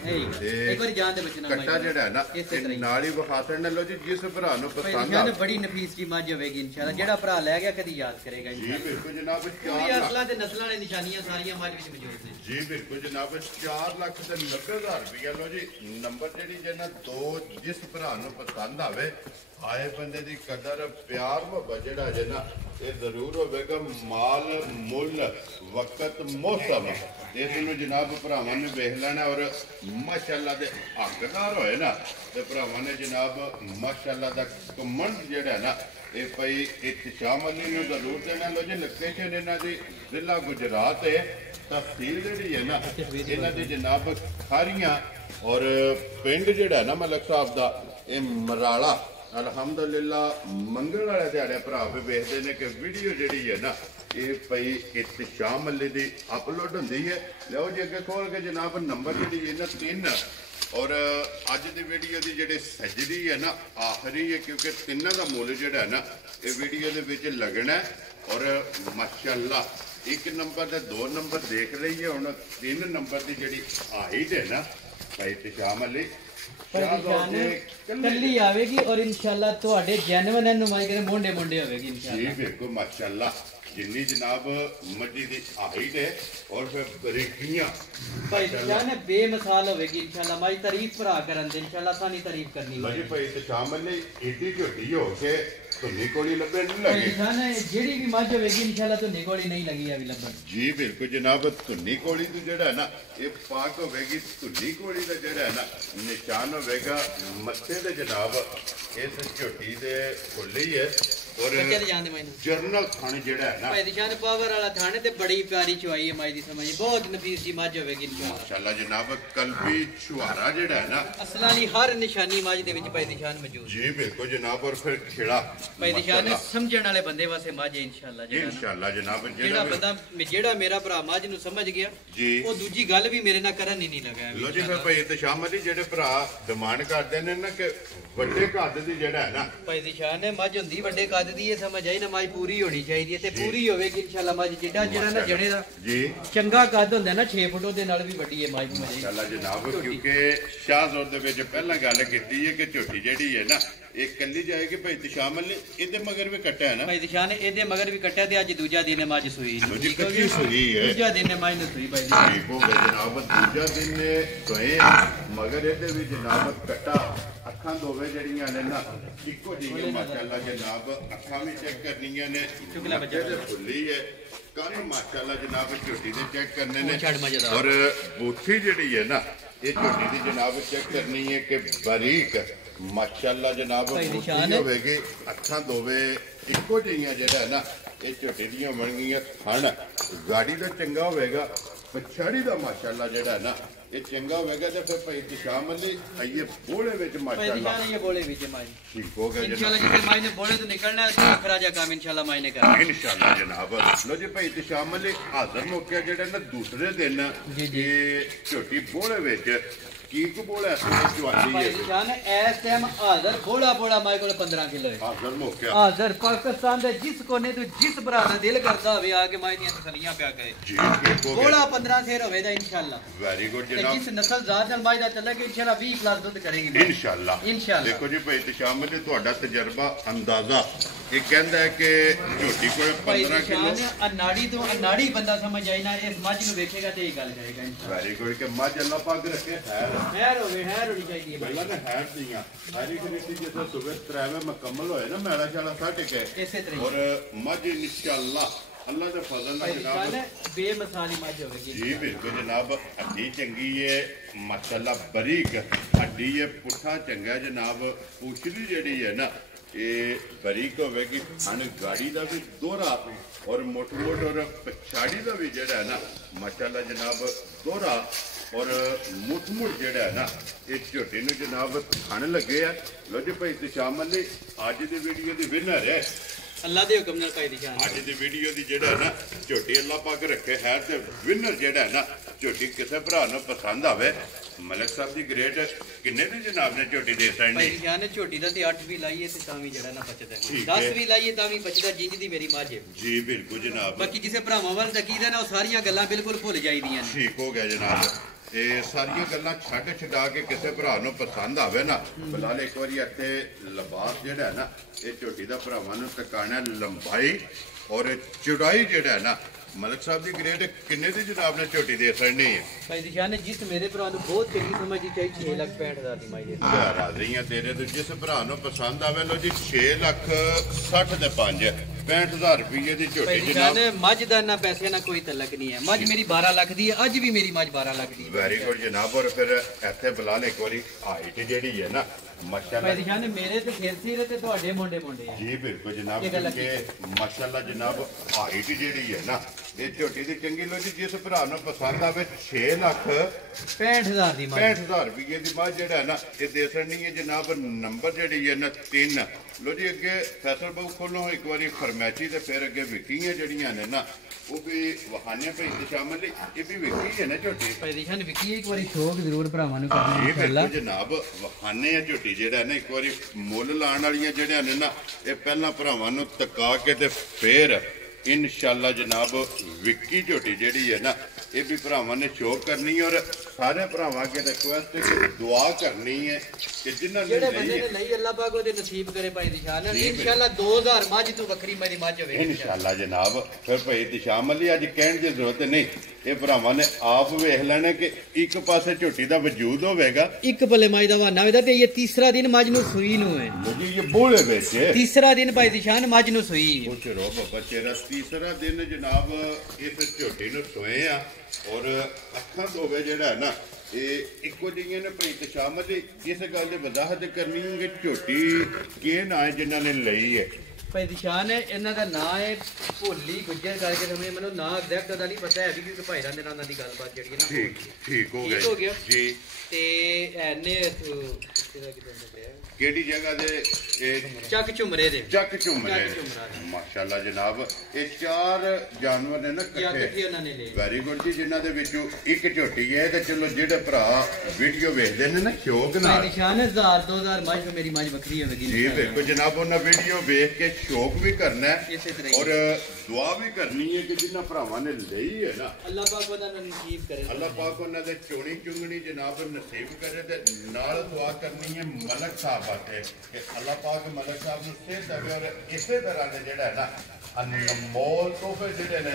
ਇੱਕ ਵਾਰ ਜਾਨ ਦੇ ਬਚਣਾ ਕੱਟਾ ਜਿਹੜਾ ਹੈ ਨਾ ਇਹ ਨਾਲ ਹੀ ਵਿਖਾਸਣ ਨੇ। ਲੋ ਜੀ ਜਿਸ ਭਰਾ ਨੂੰ ਪਸੰਦ ਆ ਬੜੀ ਨਫੀਸ ਦੀ ਮੱਝ ਹੋਵੇਗੀ ਇਨਸ਼ਾਅੱਲਾ। ਜਿਹੜਾ ਭਰਾ ਲੈ ਗਿਆ ਕਦੀ ਯਾਦ ਕਰੇਗਾ ਜੀ ਬਿਲਕੁਲ ਜਨਾਬ। ਪੂਰੀ ਅਸਲਾਂ ਤੇ ਨਸਲਾਂ ਵਾਲੀ ਨਿਸ਼ਾਨੀਆਂ ਸਾਰੀਆਂ ਮੱਝ ਵਿੱਚ ਮੌਜੂਦ ਨੇ। ਜੀ ਬਿਲਕੁਲ ਜਨਾਬ। 4,90,000 ਰੁਪਇਆ। ਲੋ ਜੀ ਨੰਬਰ ਜਿਹੜੀ ਜਨਾ 2 ਜਿਸ ਭਰਾ ਨੂੰ ਪਸੰਦ ਆਵੇ ਆਏ ਬੰਦੇ ਦੀ ਕਦਰ ਪਿਆਰ ਮੁਹੱਬਤ ਜਿਹੜਾ ਜੇ ਨਾ ਇਹ ਜ਼ਰੂਰ ਹੋਵੇਗਾ। ਮਾਲ ਮੁੱਲ ਵਕਤ ਮੌਸਮ ਇਸ ਨੂੰ ਜਨਾਬ ਭਰਾਵਾਂ ਨੇ ਵੇਖ ਲੈਣਾ ਔਰ ਮਾਸ਼ਾਅੱਲਾ ਦੇ ਹੱਕਦਾਰ ਹੋਏ ਨਾ ਤੇ ਭਰਾਵਾਂ ਨੇ ਜਨਾਬ ਮਾਸ਼ਾਅੱਲਾ ਦਾ ਕਮੈਂਟ ਜਿਹੜਾ ਨਾ ਇਹ ਪਈ ਇਤਸ਼ਾਮ ਅਲੀ ਨੂੰ ਜ਼ਰੂਰ ਦੇਣਾ। ਲੋ ਜੀ ਲੋਕੇਸ਼ਨ ਇਹਨਾਂ ਦੀ ਜ਼ਿਲ੍ਹਾ ਗੁਜਰਾਤ ਹੈ। ਤਹਿਸੀਲ ਜਿਹੜੀ ਹੈ ਨਾ ਇਹਨਾਂ ਦੀ ਜਨਾਬ ਖਾਰੀਆਂ ਔਰ ਪਿੰਡ ਜਿਹੜਾ ਨਾ ਮਲਕ ਸਾਹਿਬ ਦਾ ਇਹ ਮਰਾਲਾ। ਅਲਹਮਦੁਲਿਲਾ ਮੰਗਲ ਵਾਲੇ ਦਿਹਾੜੇ ਭਰਾ ਵੀ ਵੇਖਦੇ ਨੇ ਕਿ ਵੀਡੀਓ ਜਿਹੜੀ ਹੈ ਨਾ ਇਹ ਪਈ ਇਤਸ਼ਾਮ ਅਲੀ ਦੀ ਅਪਲੋਡ ਹੁੰਦੀ ਹੈ। ਲਓ ਜੀ ਅੱਗੇ ਖੋਲ ਕੇ ਜਨਾਬ ਨੰਬਰ ਜਿਹੜੀ ਹੈ ਨਾ 3 ਔਰ ਅੱਜ ਦੀ ਵੀਡੀਓ ਦੀ ਜਿਹੜੀ ਸਜਦੀ ਹੈ ਨਾ ਆਖਰੀ ਹੈ ਕਿਉਂਕਿ ਤਿੰਨਾਂ ਦਾ ਮੁੱਲ ਜਿਹੜਾ ਹੈ ਨਾ ਇਹ ਵੀਡੀਓ ਦੇ ਵਿੱਚ ਲੱਗਣਾ ਔਰ ਮਾਸ਼ਾਅੱਲਾ 1 ਨੰਬਰ ਤੇ 2 ਨੰਬਰ ਦੇਖ ਲਈਏ। ਹੁਣ 3 ਨੰਬਰ ਦੀ ਜਿਹੜੀ ਹਾਈਟ ਹੈ ਨਾ ਭਾਈ ਇਤਸ਼ਾਮ ਅਲੀ ਕੱਲੀ ਆਵੇਗੀ ਔਰ ਇਨਸ਼ਾਅੱਲਾ ਤੁਹਾਡੇ ਜੈਨੂਇਨ ਨੁਮਾਇੰਦੇ ਮੋਢੇ ਹੋਵੇਗੀ ਇਨਸ਼ਾਅੱਲਾ। ਜੀ ਬਿਲਕੁਲ ਮਾਸ਼ਾਅੱਲਾ। ਜਿੰਨੀ ਜਨਾਬ ਮੱਜੀ ਦੀ ਹਾਈਟ ਹੈ ਔਰ ਫਿਰ ਬਰੀਕੀਆਂ ਭਾਈ ਜਾਨ ਬੇਮਿਸਾਲ ਹੋਵੇਗੀ ਇਨਸ਼ਾਅੱਲਾ। ਮਾਈ ਤਾਰੀਫ ਭਰਾ ਕਰਨ ਦੇ ਇਨਸ਼ਾਅੱਲਾ ਸਾਨੀ ਤਾਰੀਫ ਕਰਨੀ ਭਾਜੀ ਭਾਈ ਇਤਸ਼ਾਮ ਅਲੀ ਏਡੀ ਝੋਟੀ ਹੋ ਕੇ ਧੁੰਨੀ ਕੋਲੀ ਲੱਭੇ ਨਹੀਂ ਲੱਗੇ। ਜਾਨ ਜਿਹੜੀ ਵੀ ਮੱਝ ਹੋਵੇਗੀ ਇਨਸ਼ਾਅੱਲਾ ਧੁੰਨੀ ਕੋਲੀ ਨਹੀਂ ਲੱਗੀ ਆ ਵੀ ਲੱਭਣ। ਜੀ ਬਿਲਕੁਲ ਜਨਾਬ। ਧੁੰਨੀ ਕੋਲੀ ਦੀ ਜਿਹੜਾ ਹੈ ਨਾ ਇਹ ਪਾਕ ਹੋਵੇਗੀ। ਧੁੰਨੀ ਕੋਲੀ ਦਾ ਜਿਹੜਾ ਹੈ ਨਾ ਨਿਸ਼ਾਨ ਹੋਵੇਗਾ ਮੱਥੇ ਦੇ ਜਨਾਬ ਇਸ ਝੋਟੀ ਦੇ ਖੁੱਲੀ ਹੈ ਔਰ ਜਰਨਲ ਥਣ ਜਿਹੜਾ ਹੈ ਨਾ ਭਾਈ ਦਿਸ਼ਾਨ ਪਾਵਰ ਵਾਲਾ ਥਣ ਤੇ ਬੜੀ ਪਿਆਰੀ ਚਵਾਈ ਹੈ ਮਾਈ ਦੀ ਸਮਝ ਬਹੁਤ ਨਫੀਸ ਦੀ ਮੱਝ ਹੋਵੇਗੀ ਮਾਸ਼ਾਅੱਲਾ ਜਨਾਬ। ਕਲਬੀ ਛੁਹਾਰਾ ਜਿਹੜਾ ਹੈ ਨਾ ਅਸਲਾਂ ਦੀ ਹਰ ਨਿਸ਼ਾਨੀ ਮੱਝ ਦੇ ਵਿੱਚ ਭਾਈ ਦਿਸ਼ਾਨ ਮੌਜੂਦ। ਜੀ ਬਿਲਕੁਲ ਜਨਾਬ। ਔਰ ਫਿਰ ਖੇੜਾ ਭਾਈ ਦਿਸ਼ਾਨ ਸਮਝਣ ਵਾਲੇ ਬੰਦੇ ਵਾਸਤੇ ਮੱਝ ਇਨਸ਼ਾਅੱਲਾ। ਇਨਸ਼ਾਅੱਲਾ ਜਨਾਬ। ਜਿਹੜਾ ਬੰਦਾ ਜਿਹੜਾ ਮੇਰਾ ਭਰਾ ਮੱਝ ਨੂੰ ਸਮਝ ਗਿਆ ਉਹ ਦੂਜੀ ਗੱਲ ਵੀ ਮੇਰੇ ਨਾਲ ਕਰਨ ਹੀ ਨਹੀਂ ਲੱਗਾ। ਲੋ ਜੀ ਫਿਰ ਭਾਈ ਇਤਸ਼ਾਮ ਅਲੀ ਜਿਹੜੇ ਭਰਾ ਡਿਮਾਂਡ ਕਰਦੇ ਨੇ ਨਾ ਕਿ ਵੱਡੇ ਕੱਦ ਦੀ ਜਿਹੜਾ ਹੈ ਨਾ ਭਾਈ ਦਿਸ਼ਾਨ ਨੇ ਮੱਝ ਹੁੰਦੀ ਵੱਡੇ ਕੱਦ ਦੀ ਇਹ ਸਮਝ ਆਈ ਨਾ ਮੱਝ ਪੂਰੀ ਹੋਣੀ ਚਾਹੀਦੀ ਹੈ ਤੇ ਪੂਰੀ ਹੋਵੇਗੀ ਇਨਸ਼ਾਅੱਲਾ। ਮੱਝ ਜਿਹੜਾ ਨਾ ਜੜੇ ਦਾ ਜੀ ਚੰਗਾ ਕੱਦ ਹੁੰਦਾ ਨਾ 6 ਫੁੱਟ ਦੇ ਨਾਲ ਵੀ ਵੱਡੀ ਹੈ ਮੱਝ ਮਾਸ਼ਾਅੱਲਾ ਜਨਾਬ। ਕਿਉਂਕਿ ਸ਼ਾਹਜ਼ੋਰ ਦੇ ਵਿੱਚ ਪਹਿਲਾਂ ਗੱਲ ਕੀਤੀ ਹੈ ਕਿ ਝੋਟੀ ਜਿਹੜੀ ਹੈ ਨਾ ਇਹ ਕੱਲੀ ਜਾਏਗੀ ਭਾਈ ਤਸ਼ਾਮਲ ਨੇ ਇਹਦੇ ਮਗਰ ਵੀ ਕੱਟਿਆ ਹੈ ਨਾ ਭਾਈ ਦਿਸ਼ਾਨ ਇਹਦੇ ਮਗਰ ਵੀ ਕੱਟਿਆ ਤੇ ਅੱਜ ਦੂਜਾ ਦਿਨ ਹੈ ਮੱਝ ਸੂਈ ਜੀ ਕੱਚੀ ਸੂਈ ਹੈ ਦੂਜਾ ਦਿਨ ਹੈ ਮੱਝ ਨੂੰ ਸੂਈ ਭਾਈ ਠੀਕ ਹੋ ਗਿਆ ਜਨਾਬ ਦੂਜਾ ਦਿਨ ਨੇ ਸੋਏ ਮਗਰ ਇਹਦੇ ਵੀ ਜਨਾਬ ਕੱਟਾ ਅੱਖਾਂ ਦੋਵੇਂ ਜਿਹੜੀਆਂ ਨੇ ਨਾ ਇੱਕੋ ਜਿਹੀਆਂ ਮਾਸ਼ਾਅੱਲਾ ਜਨਾਬ ਅੱਖਾਂ ਵੀ ਚੈੱਕ ਕਰਨੀਆਂ ਨੇ ਚੁਗਲਾ ਬੱਚਾ ਤੇ ਖੁੱਲੀ ਹੈ ਕੰਨ ਮਾਸ਼ਾਅੱਲਾ ਜਨਾਬ ਝੋਟੀ ਦੇ ਚੈੱਕ ਕਰਨੇ ਨੇ ਮਜ਼ੇਦਾਰ ਔਰ ਬੂਥੀ ਜਿਹੜੀ ਹੈ ਨਾ ਇਹ ਝੋਟੀ ਦੀ ਜਨਾਬ ਚੈੱਕ ਕਰਨੀ ਹੈ ਕਿ ਬਾਰੀਕ ਮਾਸ਼ਾਅੱਲਾ ਜਨਾਬ ਬੂਥੀ ਹੋਵੇਗੀ ਅੱਖਾਂ ਦੋਵੇਂ ਇੱਕੋ ਜਿਹੀਆਂ ਜਿਹੜਾ ਨਾ ਇਹ ਝੋਟੀ ਦੀਆਂ ਬਣਗੀਆਂ ਥਣ ਗਾੜੀ ਦਾ ਚੰਗਾ ਹੋਵੇਗਾ ਪਛਾੜੀ ਦਾ ਮਾਸ਼ਾਅੱਲਾ ਜਿਹੜਾ ਨਾ ਇਹ ਚੰਗਾ ਹੋਵੇਗਾ ਤੇ ਫਿਰ ਭਾਈ ਤਸ਼ਾਮਲ ਲਈ ਆਈਏ ਬੋਲੇ ਵਿੱਚ ਮਾਸ਼ਾਅੱਲਾ ਇਹ ਬੋਲੇ ਵਿੱਚ ਮਾਈ ਠੀਕ ਹੋ ਗਿਆ इंशाल्लाह जिसे माई ने बोले तो निकलना है आखिर आजा काम इंशाल्लाह माई ने करना इंशाल्लाह जनाब लो जी भाई तशामल हाजर मौके जेड़ा ना दूसरे दिन ये छोटी बोले विच की को बोले चवाली है जान इस टाइम हाजर बोला माई को 15 किलो है हाजर मौके हाजर पाकिस्तान दे जिस कोने तो जिस भरा दा दिल करदा होवे आके माई दी तसल्लियां पिया करे जी ठीक हो गया बोला 15 शेर होवे दा इंशाल्लाह वेरी गुड जनाब जिस नस्ल जात नाल माई दा चले कि इंशाल्लाह 20 प्लस दूध करेगी इंशाल्लाह देखो जी भाई तशामल ਤੁਹਾਡਾ ਤਜਰਬਾ ਅੰਦਾਜ਼ਾ ਇਹ ਕਹਿੰਦਾ ਹੈ ਕਿ ਝੋਟੀ ਕੋਲ 15 ਕਿਲੋ ਅਨਾੜੀ ਤੋਂ ਅਨਾੜੀ ਬੰਦਾ ਸਮਝ ਆਈ ਨਾ ਇਸ ਮੱਝ ਨੂੰ ਵੇਖੇਗਾ ਤੇ ਇਹ ਗੱਲ ਕਰੇਗਾ ਵੈਰੀ ਗੁੱਡ ਕਿ ਮੱਝ ਅੱਲਾ ਪਾਕ ਰੱਖੇ ਹੈਰ ਹੋਵੇ ਹੈਰ ਹੋਣੀ ਚਾਹੀਦੀ ਹੈ ਪਹਿਲਾਂ ਤਾਂ ਹੈਰ ਦੀਆਂ ਸਾਰੀ ਗਰੀਤੀ ਜਦੋਂ ਸਵੇਰ ਤਰਾਵੇ ਮੁਕੰਮਲ ਹੋਏ ਨਾ ਮੈਲਾ ਸ਼ਾਲਾ ਸੱਟ ਕੇ ਇਸੇ ਤਰ੍ਹਾਂ ਔਰ ਮੱਝ ਇਨਸ਼ਾਅੱਲਾ ਅੱਲਾ ਦੇ ਫਜ਼ਲ ਨਾਲ ਜਨਾਬ ਬੇਮਿਸਾਲੀ ਮੱਝ ਹੋਵੇਗੀ ਜੀ ਬਿਲਕੁਲ ਜਨਾਬ ਹੱਡੀ ਚੰਗੀ ਹੈ ਮਾਸ਼ਾਅੱਲਾ ਬਰੀਕ ਹੱਡੀ ਹੈ ਪੁੱਠਾ ਚੰਗਾ ਜਨਾਬ ਪੁੱਛਦੀ ਜਿਹੜੀ ਹੈ ਨਾ ਇਹ ਬਰੀਕ ਹੋਵੇਗੀ ਹਣ ਗਾੜੀ ਦਾ ਵੀ ਦੋਹਰਾ ਔਰ ਮੋਟ ਔਰ ਪਛਾੜੀ ਦਾ ਵੀ ਜਿਹੜਾ ਹੈ ਨਾ ਮਾਸ਼ਾਅੱਲਾ ਜਨਾਬ ਦੋਹਰਾ ਔਰ ਮੁੱਠ ਜਿਹੜਾ ਹੈ ਨਾ ਇਹ ਝੋਟੀ ਨੂੰ ਜਨਾਬ ਖਾਣ ਲੱਗੇ ਆ ਲੋ ਜੀ ਭਾਈ ਤਸ਼ਾਮਲ ਲਈ ਅੱਜ ਦੀ ਵੀਡੀਓ ਦੀ ਵਿਨਰ ਹੈ ਅੱਲਾ ਦੇ ਹੁਕਮ ਨਾਲ ਭਾਈ ਦੀ ਜਾਨ ਅੱਜ ਦੀ ਵੀਡੀਓ ਦੀ ਜਿਹੜਾ ਨਾ ਝੋਟੀ ਅੱਲਾ ਪਾਕ ਰੱਖੇ ਹੈ ਤੇ ਵਿਨਰ ਜਿਹੜਾ ਨਾ ਝੋਟੀ ਕਿਸੇ ਭਰਾ ਨੂੰ ਪਸੰਦ ਆਵੇ ਮਲਕ ਸਾਹਿਬ ਦੀ ਗ੍ਰੇਡ ਕਿੰਨੇ ਦੀ ਜਨਾਬ ਨੇ ਝੋਟੀ ਦੇ ਸਾਈਨ ਭਾਈ ਜਾਨ ਝੋਟੀ ਦਾ ਤੇ 8 ਵੀ ਲਾਈਏ ਤੇ ਤਾਂ ਵੀ ਜਿਹੜਾ ਨਾ ਬਚਦਾ 10 ਵੀ ਲਾਈਏ ਤਾਂ ਵੀ ਬਚਦਾ ਜਿੰਜ ਦੀ ਮੇਰੀ ਮਾਝ ਹੈ ਜੀ ਬਿਲਕੁਲ ਜਨਾਬ ਬਾਕੀ ਕਿਸੇ ਭਰਾਵਾਂ ਵੱਲ ਤਕੀਦਾ ਨਾ ਉਹ ਸਾਰੀਆਂ ਗੱਲਾਂ ਬਿਲਕੁਲ ਭੁੱਲ ਜਾਈਦੀਆਂ ਨੇ ਠੀਕ ਹੋ ਗਿਆ ਜਨਾਬ ਇਹ ਸਾਰੀਆਂ ਗੱਲਾਂ ਛੱਡਾ ਕੇ ਕਿਸੇ ਭਰਾ ਨੂੰ ਪਸੰਦ ਆਵੇ ਨਾ ਫਿਲਹਾਲ ਇੱਕ ਵਾਰੀ ਇੱਥੇ ਲਿਬਾਸ ਜਿਹੜਾ ਹੈ ਨਾ ਇਹ ਝੋਟੀ ਦਾ ਭਰਾਵਾਂ ਨੂੰ ਟਿਕਾਣਾ ਲੰਬਾਈ ਔਰ ਚੌੜਾਈ ਜਿਹੜਾ ਹੈ ਨਾ ਮਲਕ ਸਾਹਿਬ ਦੀ ਗ੍ਰੇਡ ਕਿੰਨੇ ਦੀ ਜਨਾਬ ਨੇ ਝੋਟੀ ਦੇ ਸਕਣੀ ਹੈ ਭਾਈ ਦਿਸ਼ਾ ਨੇ ਜਿਸ ਮੇਰੇ ਭਰਾ ਨੂੰ ਬਹੁਤ ਚੰਗੀ ਸਮਝੀ ਚਾਹੀ 6,65,000 ਦੀ ਮਾਈ ਦੇ ਰਾਜ਼ੀਆਂ ਤੇਰੇ ਤੋਂ ਜਿਸ ਭਰਾ ਨੂੰ ਪਸੰਦ ਆਵੇ ਲੋ ਜੀ 6,60,000 ਦੇ 5 65,000 ਰੁਪਏ ਦੀ ਝੋਟੀ ਜਨਾਬ ਮੱਝ ਦਾ ਨਾ ਪੈਸੇ ਨਾ ਕੋਈ ਤਲਕ ਨਹੀਂ ਹੈ ਮੱਝ ਮੇਰੀ 12 ਲੱਖ ਦੀ ਹੈ ਅੱਜ ਵੀ ਮੇਰੀ ਮੱਝ 12 ਲੱਖ ਦੀ ਹੈ ਵੈਰੀ ਗੁੱਡ ਜਨਾਬ ਔਰ ਫਿਰ ਇੱਥੇ ਬਲਾਲ ਇੱਕ ਵਾਰੀ ਹਾਈਟ ਜਿਹੜੀ ਹੈ ਨਾ ਮਾਸ਼ਾਅੱਲਾ ਭਾਈ ਜਾਨ ਮੇਰੇ ਤੇ ਖੇਤੀ ਤੇ ਤੁਹਾਡੇ ਮੁੰਡੇ ਆ ਜੀ ਬਿਲਕੁਲ ਜਨਾਬ ਕਿ ਮਾਸ਼ਾਅੱਲਾ ਜਨਾਬ ਹਾਈਟ ਜਿਹੜੀ ਹੈ ਨਾ ਇਹ ਝੋਟੀ ਦੀ ਚੰਗੀ ਲੋ ਜੀ ਜਿਸ ਭਰਾ ਨੂੰ ਪਸੰਦ ਆਵੇ 6,65,000 ਦੀ 65,000 ਰੁਪਏ ਦੀ ਬਾਅਦ ਜਿਹੜਾ ਹੈ ਨਾ ਇਹ ਦੇ ਸਕਣੀ ਹੈ ਜਨਾਬ ਨੰਬਰ ਜਿਹੜੀ ਹੈ ਨਾ 3 ਲੋ ਜੀ ਅੱਗੇ ਫੈਸਲ ਬਾਬੂ ਖੋਲੋ ਇੱਕ ਵਾਰੀ ਫਰਮੈਚੀ ਤੇ ਫਿਰ ਅੱਗੇ ਵਿਕੀਆਂ ਜਿਹੜੀਆਂ ਨੇ ਨਾ ਉਹ ਵੀ ਵਹਾਨੇ ਭਾਈ ਸ਼ਾਮਲ ਲਈ ਇਹ ਵੀ ਵਿਕੀ ਹੈ ਨਾ ਝੋਟੀ ਭਾਈ ਦਿਸ਼ਾਨ ਵਿਕੀ ਇੱਕ ਵਾਰੀ ਸ਼ੌਕ ਜ਼ਰੂਰ ਭਰਾਵਾਂ ਨੂੰ ਕਰਨਾ ਇਹ ਬਿਲਕੁਲ ਜਨਾਬ ਵਹਾਨੇ ਆ ਝੋਟੀ ਜਿਹੜਾ ਨਾ ਇੱਕ ਵਾਰੀ ਮੁੱਲ ਲਾਣ ਵਾਲੀਆਂ ਜਿਹੜੀਆਂ ਨੇ ਨਾ ਇਹ ਪਹਿਲਾਂ ਭਰਾਵਾਂ ਨੂੰ ਤਕਾ ਕੇ ਤੇ ਫੇਰ ਇਨਸ਼ਾਅੱਲਾ ਜਨਾਬ ਵਿੱਕੀ ਝੋਟੀ ਜਿਹੜੀ ਹੈ ਨਾ ਇਹ ਵੀ ਭਰਾਵਾਂ ਨੇ ਸ਼ੋਅ ਕਰਨੀ ਔਰ ਸਾਰੇ ਭਰਾਵਾਂ ਅੱਗੇ ਰਿਕੁਐਸਟ ਹੈ ਕਿ ਦੁਆ ਕਰਨੀ ਹੈ ਕਿ ਜਿਨ੍ਹਾਂ ਨੇ ਲਈ ਅੱਲਾਹ ਪਾਕ ਉਹਦੇ ਨਸੀਬ ਕਰੇ ਭਾਈ ਦਿਸ਼ਾਨ ਇਨਸ਼ਾਅੱਲਾ 2000 ਮੱਝ ਤੋਂ ਵੱਖਰੀ ਮੇਰੀ ਮੱਝ ਹੋਵੇ ਇਨਸ਼ਾਅੱਲਾ ਜਨਾਬ ਫਿਰ ਭਾਈ ਦਿਸ਼ਾਮਲ ਲਈ ਅੱਜ ਕਹਿਣ ਦੀ ਜ਼ਰੂਰਤ ਨਹੀਂ ਇਹ ਭਰਾਵਾਂ ਨੇ ਆਪ ਵੇਖ ਲੈਣਾ ਕਿ ਇੱਕ ਪਾਸੇ ਝੋਟੀ ਦਾ ਵਜੂਦ ਹੋਵੇਗਾ ਇੱਕ ਭਲੇ ਮੱਝ ਦਾ ਵਾਨਾ ਹੋਵੇਗਾ ਤੇ ਇਹ ਤੀਸਰਾ ਦਿਨ ਮੱਝ ਨੂੰ ਸੂਈ ਨੂੰ ਹੈ ਜੀ ਇਹ ਬੋਲੇ ਵਿੱਚ ਤੀਸਰਾ ਦਿਨ ਭਾਈ ਦਿਸ਼ਾਨ ਮੱਝ ਨੂੰ ਸੂਈ ਕੁਛ ਰੋ ਬਾਬਾ ਤੇਰਾ ਤੀਸਰਾ ਦਿਨ ਜਨਾਬ ਇਸ ਝੋਟੀ ਨੂੰ ਸੋਏ ਆ ਔਰ ਅੱਖਾਂ ਦੋਵੇ ਜਿਹੜਾ ਨਾ ਇਹ ਇੱਕੋ ਜਿਹੀਆਂ ਨੇ ਭਾਈ ਤਸ਼ਾਮਲ ਦੀ ਇਸ ਗੱਲ ਦੀ ਵਜ਼ਾਹਤ ਕਰਨੀ ਹੈ ਕਿ ਝੋਟੀ ਕੀ ਨਾਂ ਹੈ ਜਿਨ੍ਹਾਂ ਨੇ ਲਈ ਹੈ ਭਾਈ ਦਿਸ਼ਾਨ ਹੈ ਇਹਨਾਂ ਦਾ ਨਾਂ ਹੈ ਭੋਲੀ ਗੁੱਜਰ ਕਰਕੇ ਸਮੇਂ ਮੈਨੂੰ ਨਾਂ ਐਗਜ਼ੈਕਟ ਦਾ ਨਹੀਂ ਪਤਾ ਹੈ ਵੀ ਕਿਉਂਕਿ ਭਾਈ ਰਾਂਦੇ ਨਾਲ ਦੀ ਗੱਲਬਾਤ ਜਿਹੜੀ ਹੈ ਨਾ ਠੀਕ ਹੋ ਗਿਆ ਜੀ ਤੇ ਐਨੇ ਕਿਹੜੀ ਜਗ੍ਹਾ ਦੇ ਚੱਕ ਝੁਮਰੇ ਦੇ ਮਾਸ਼ਾਅੱਲਾ ਜਨਾਬ ਇਹ 4 ਜਾਨਵਰ ਨੇ ਨਾ ਇਕੱਠੇ ਉਹਨਾਂ ਨੇ ਲਏ ਵੈਰੀ ਗੁੱਡ ਜੀ ਜਿਨ੍ਹਾਂ ਦੇ ਵਿੱਚੋਂ ਇੱਕ ਝੋਟੀ ਹੈ ਤੇ ਚਲੋ ਜਿਹੜੇ ਭਰਾ ਵੀਡੀਓ ਵੇਖਦੇ ਨੇ ਨਾ ਸ਼ੌਕ ਨਾਲ ਨਿਸ਼ਾਨ 1000 2000 ਮੱਝ ਮੇਰੀ ਮੱਝ ਵੱਖਰੀ ਹੋਵੇਗੀ ਜੀ ਬਿਲਕੁਲ ਜਨਾਬ ਉਹਨਾਂ ਵੀਡੀਓ ਵੇਖ ਕੇ ਸ਼ੌਕ ਵੀ ਕਰਨਾ ਹੈ ਇਸੇ ਤਰ੍ਹਾਂ ਔਰ ਦੁਆ ਵੀ ਕਰਨੀ ਹੈ ਕਿ ਜਿਨ੍ਹਾਂ ਭਰਾਵਾਂ ਨੇ ਲਈ ਹੈ ਨਾ, ਅੱਲਾਹ ਪਾਕ ਉਹਨਾਂ ਨੂੰ ਨਸੀਬ ਕਰੇ, ਅੱਲਾਹ ਪਾਕ ਉਹਨਾਂ ਦੇ ਚੋਣੀ ਚੁੰਗਣੀ ਜਨਾਬ ਨਸੀਬ ਕਰੇ। ਤੇ ਨਾਲ ਦੁਆ ਕਰਨੀ ਹੈ ਮਲਕ ਸਾਹਿਬ ਵਾਸਤੇ ਕਿ ਅੱਲਾਹ ਪਾਕ ਮਲਕ ਸਾਹਿਬ ਨੂੰ ਸਿਹਤ ਦੇਵੇ ਔਰ ਇਸੇ ਤਰ੍ਹਾਂ ਦੇ ਜਿਹੜਾ ਹੈ ਨਾ ਅਨਮੋਲ ਤੋਹਫੇ ਜਿਹੜੇ ਨੇ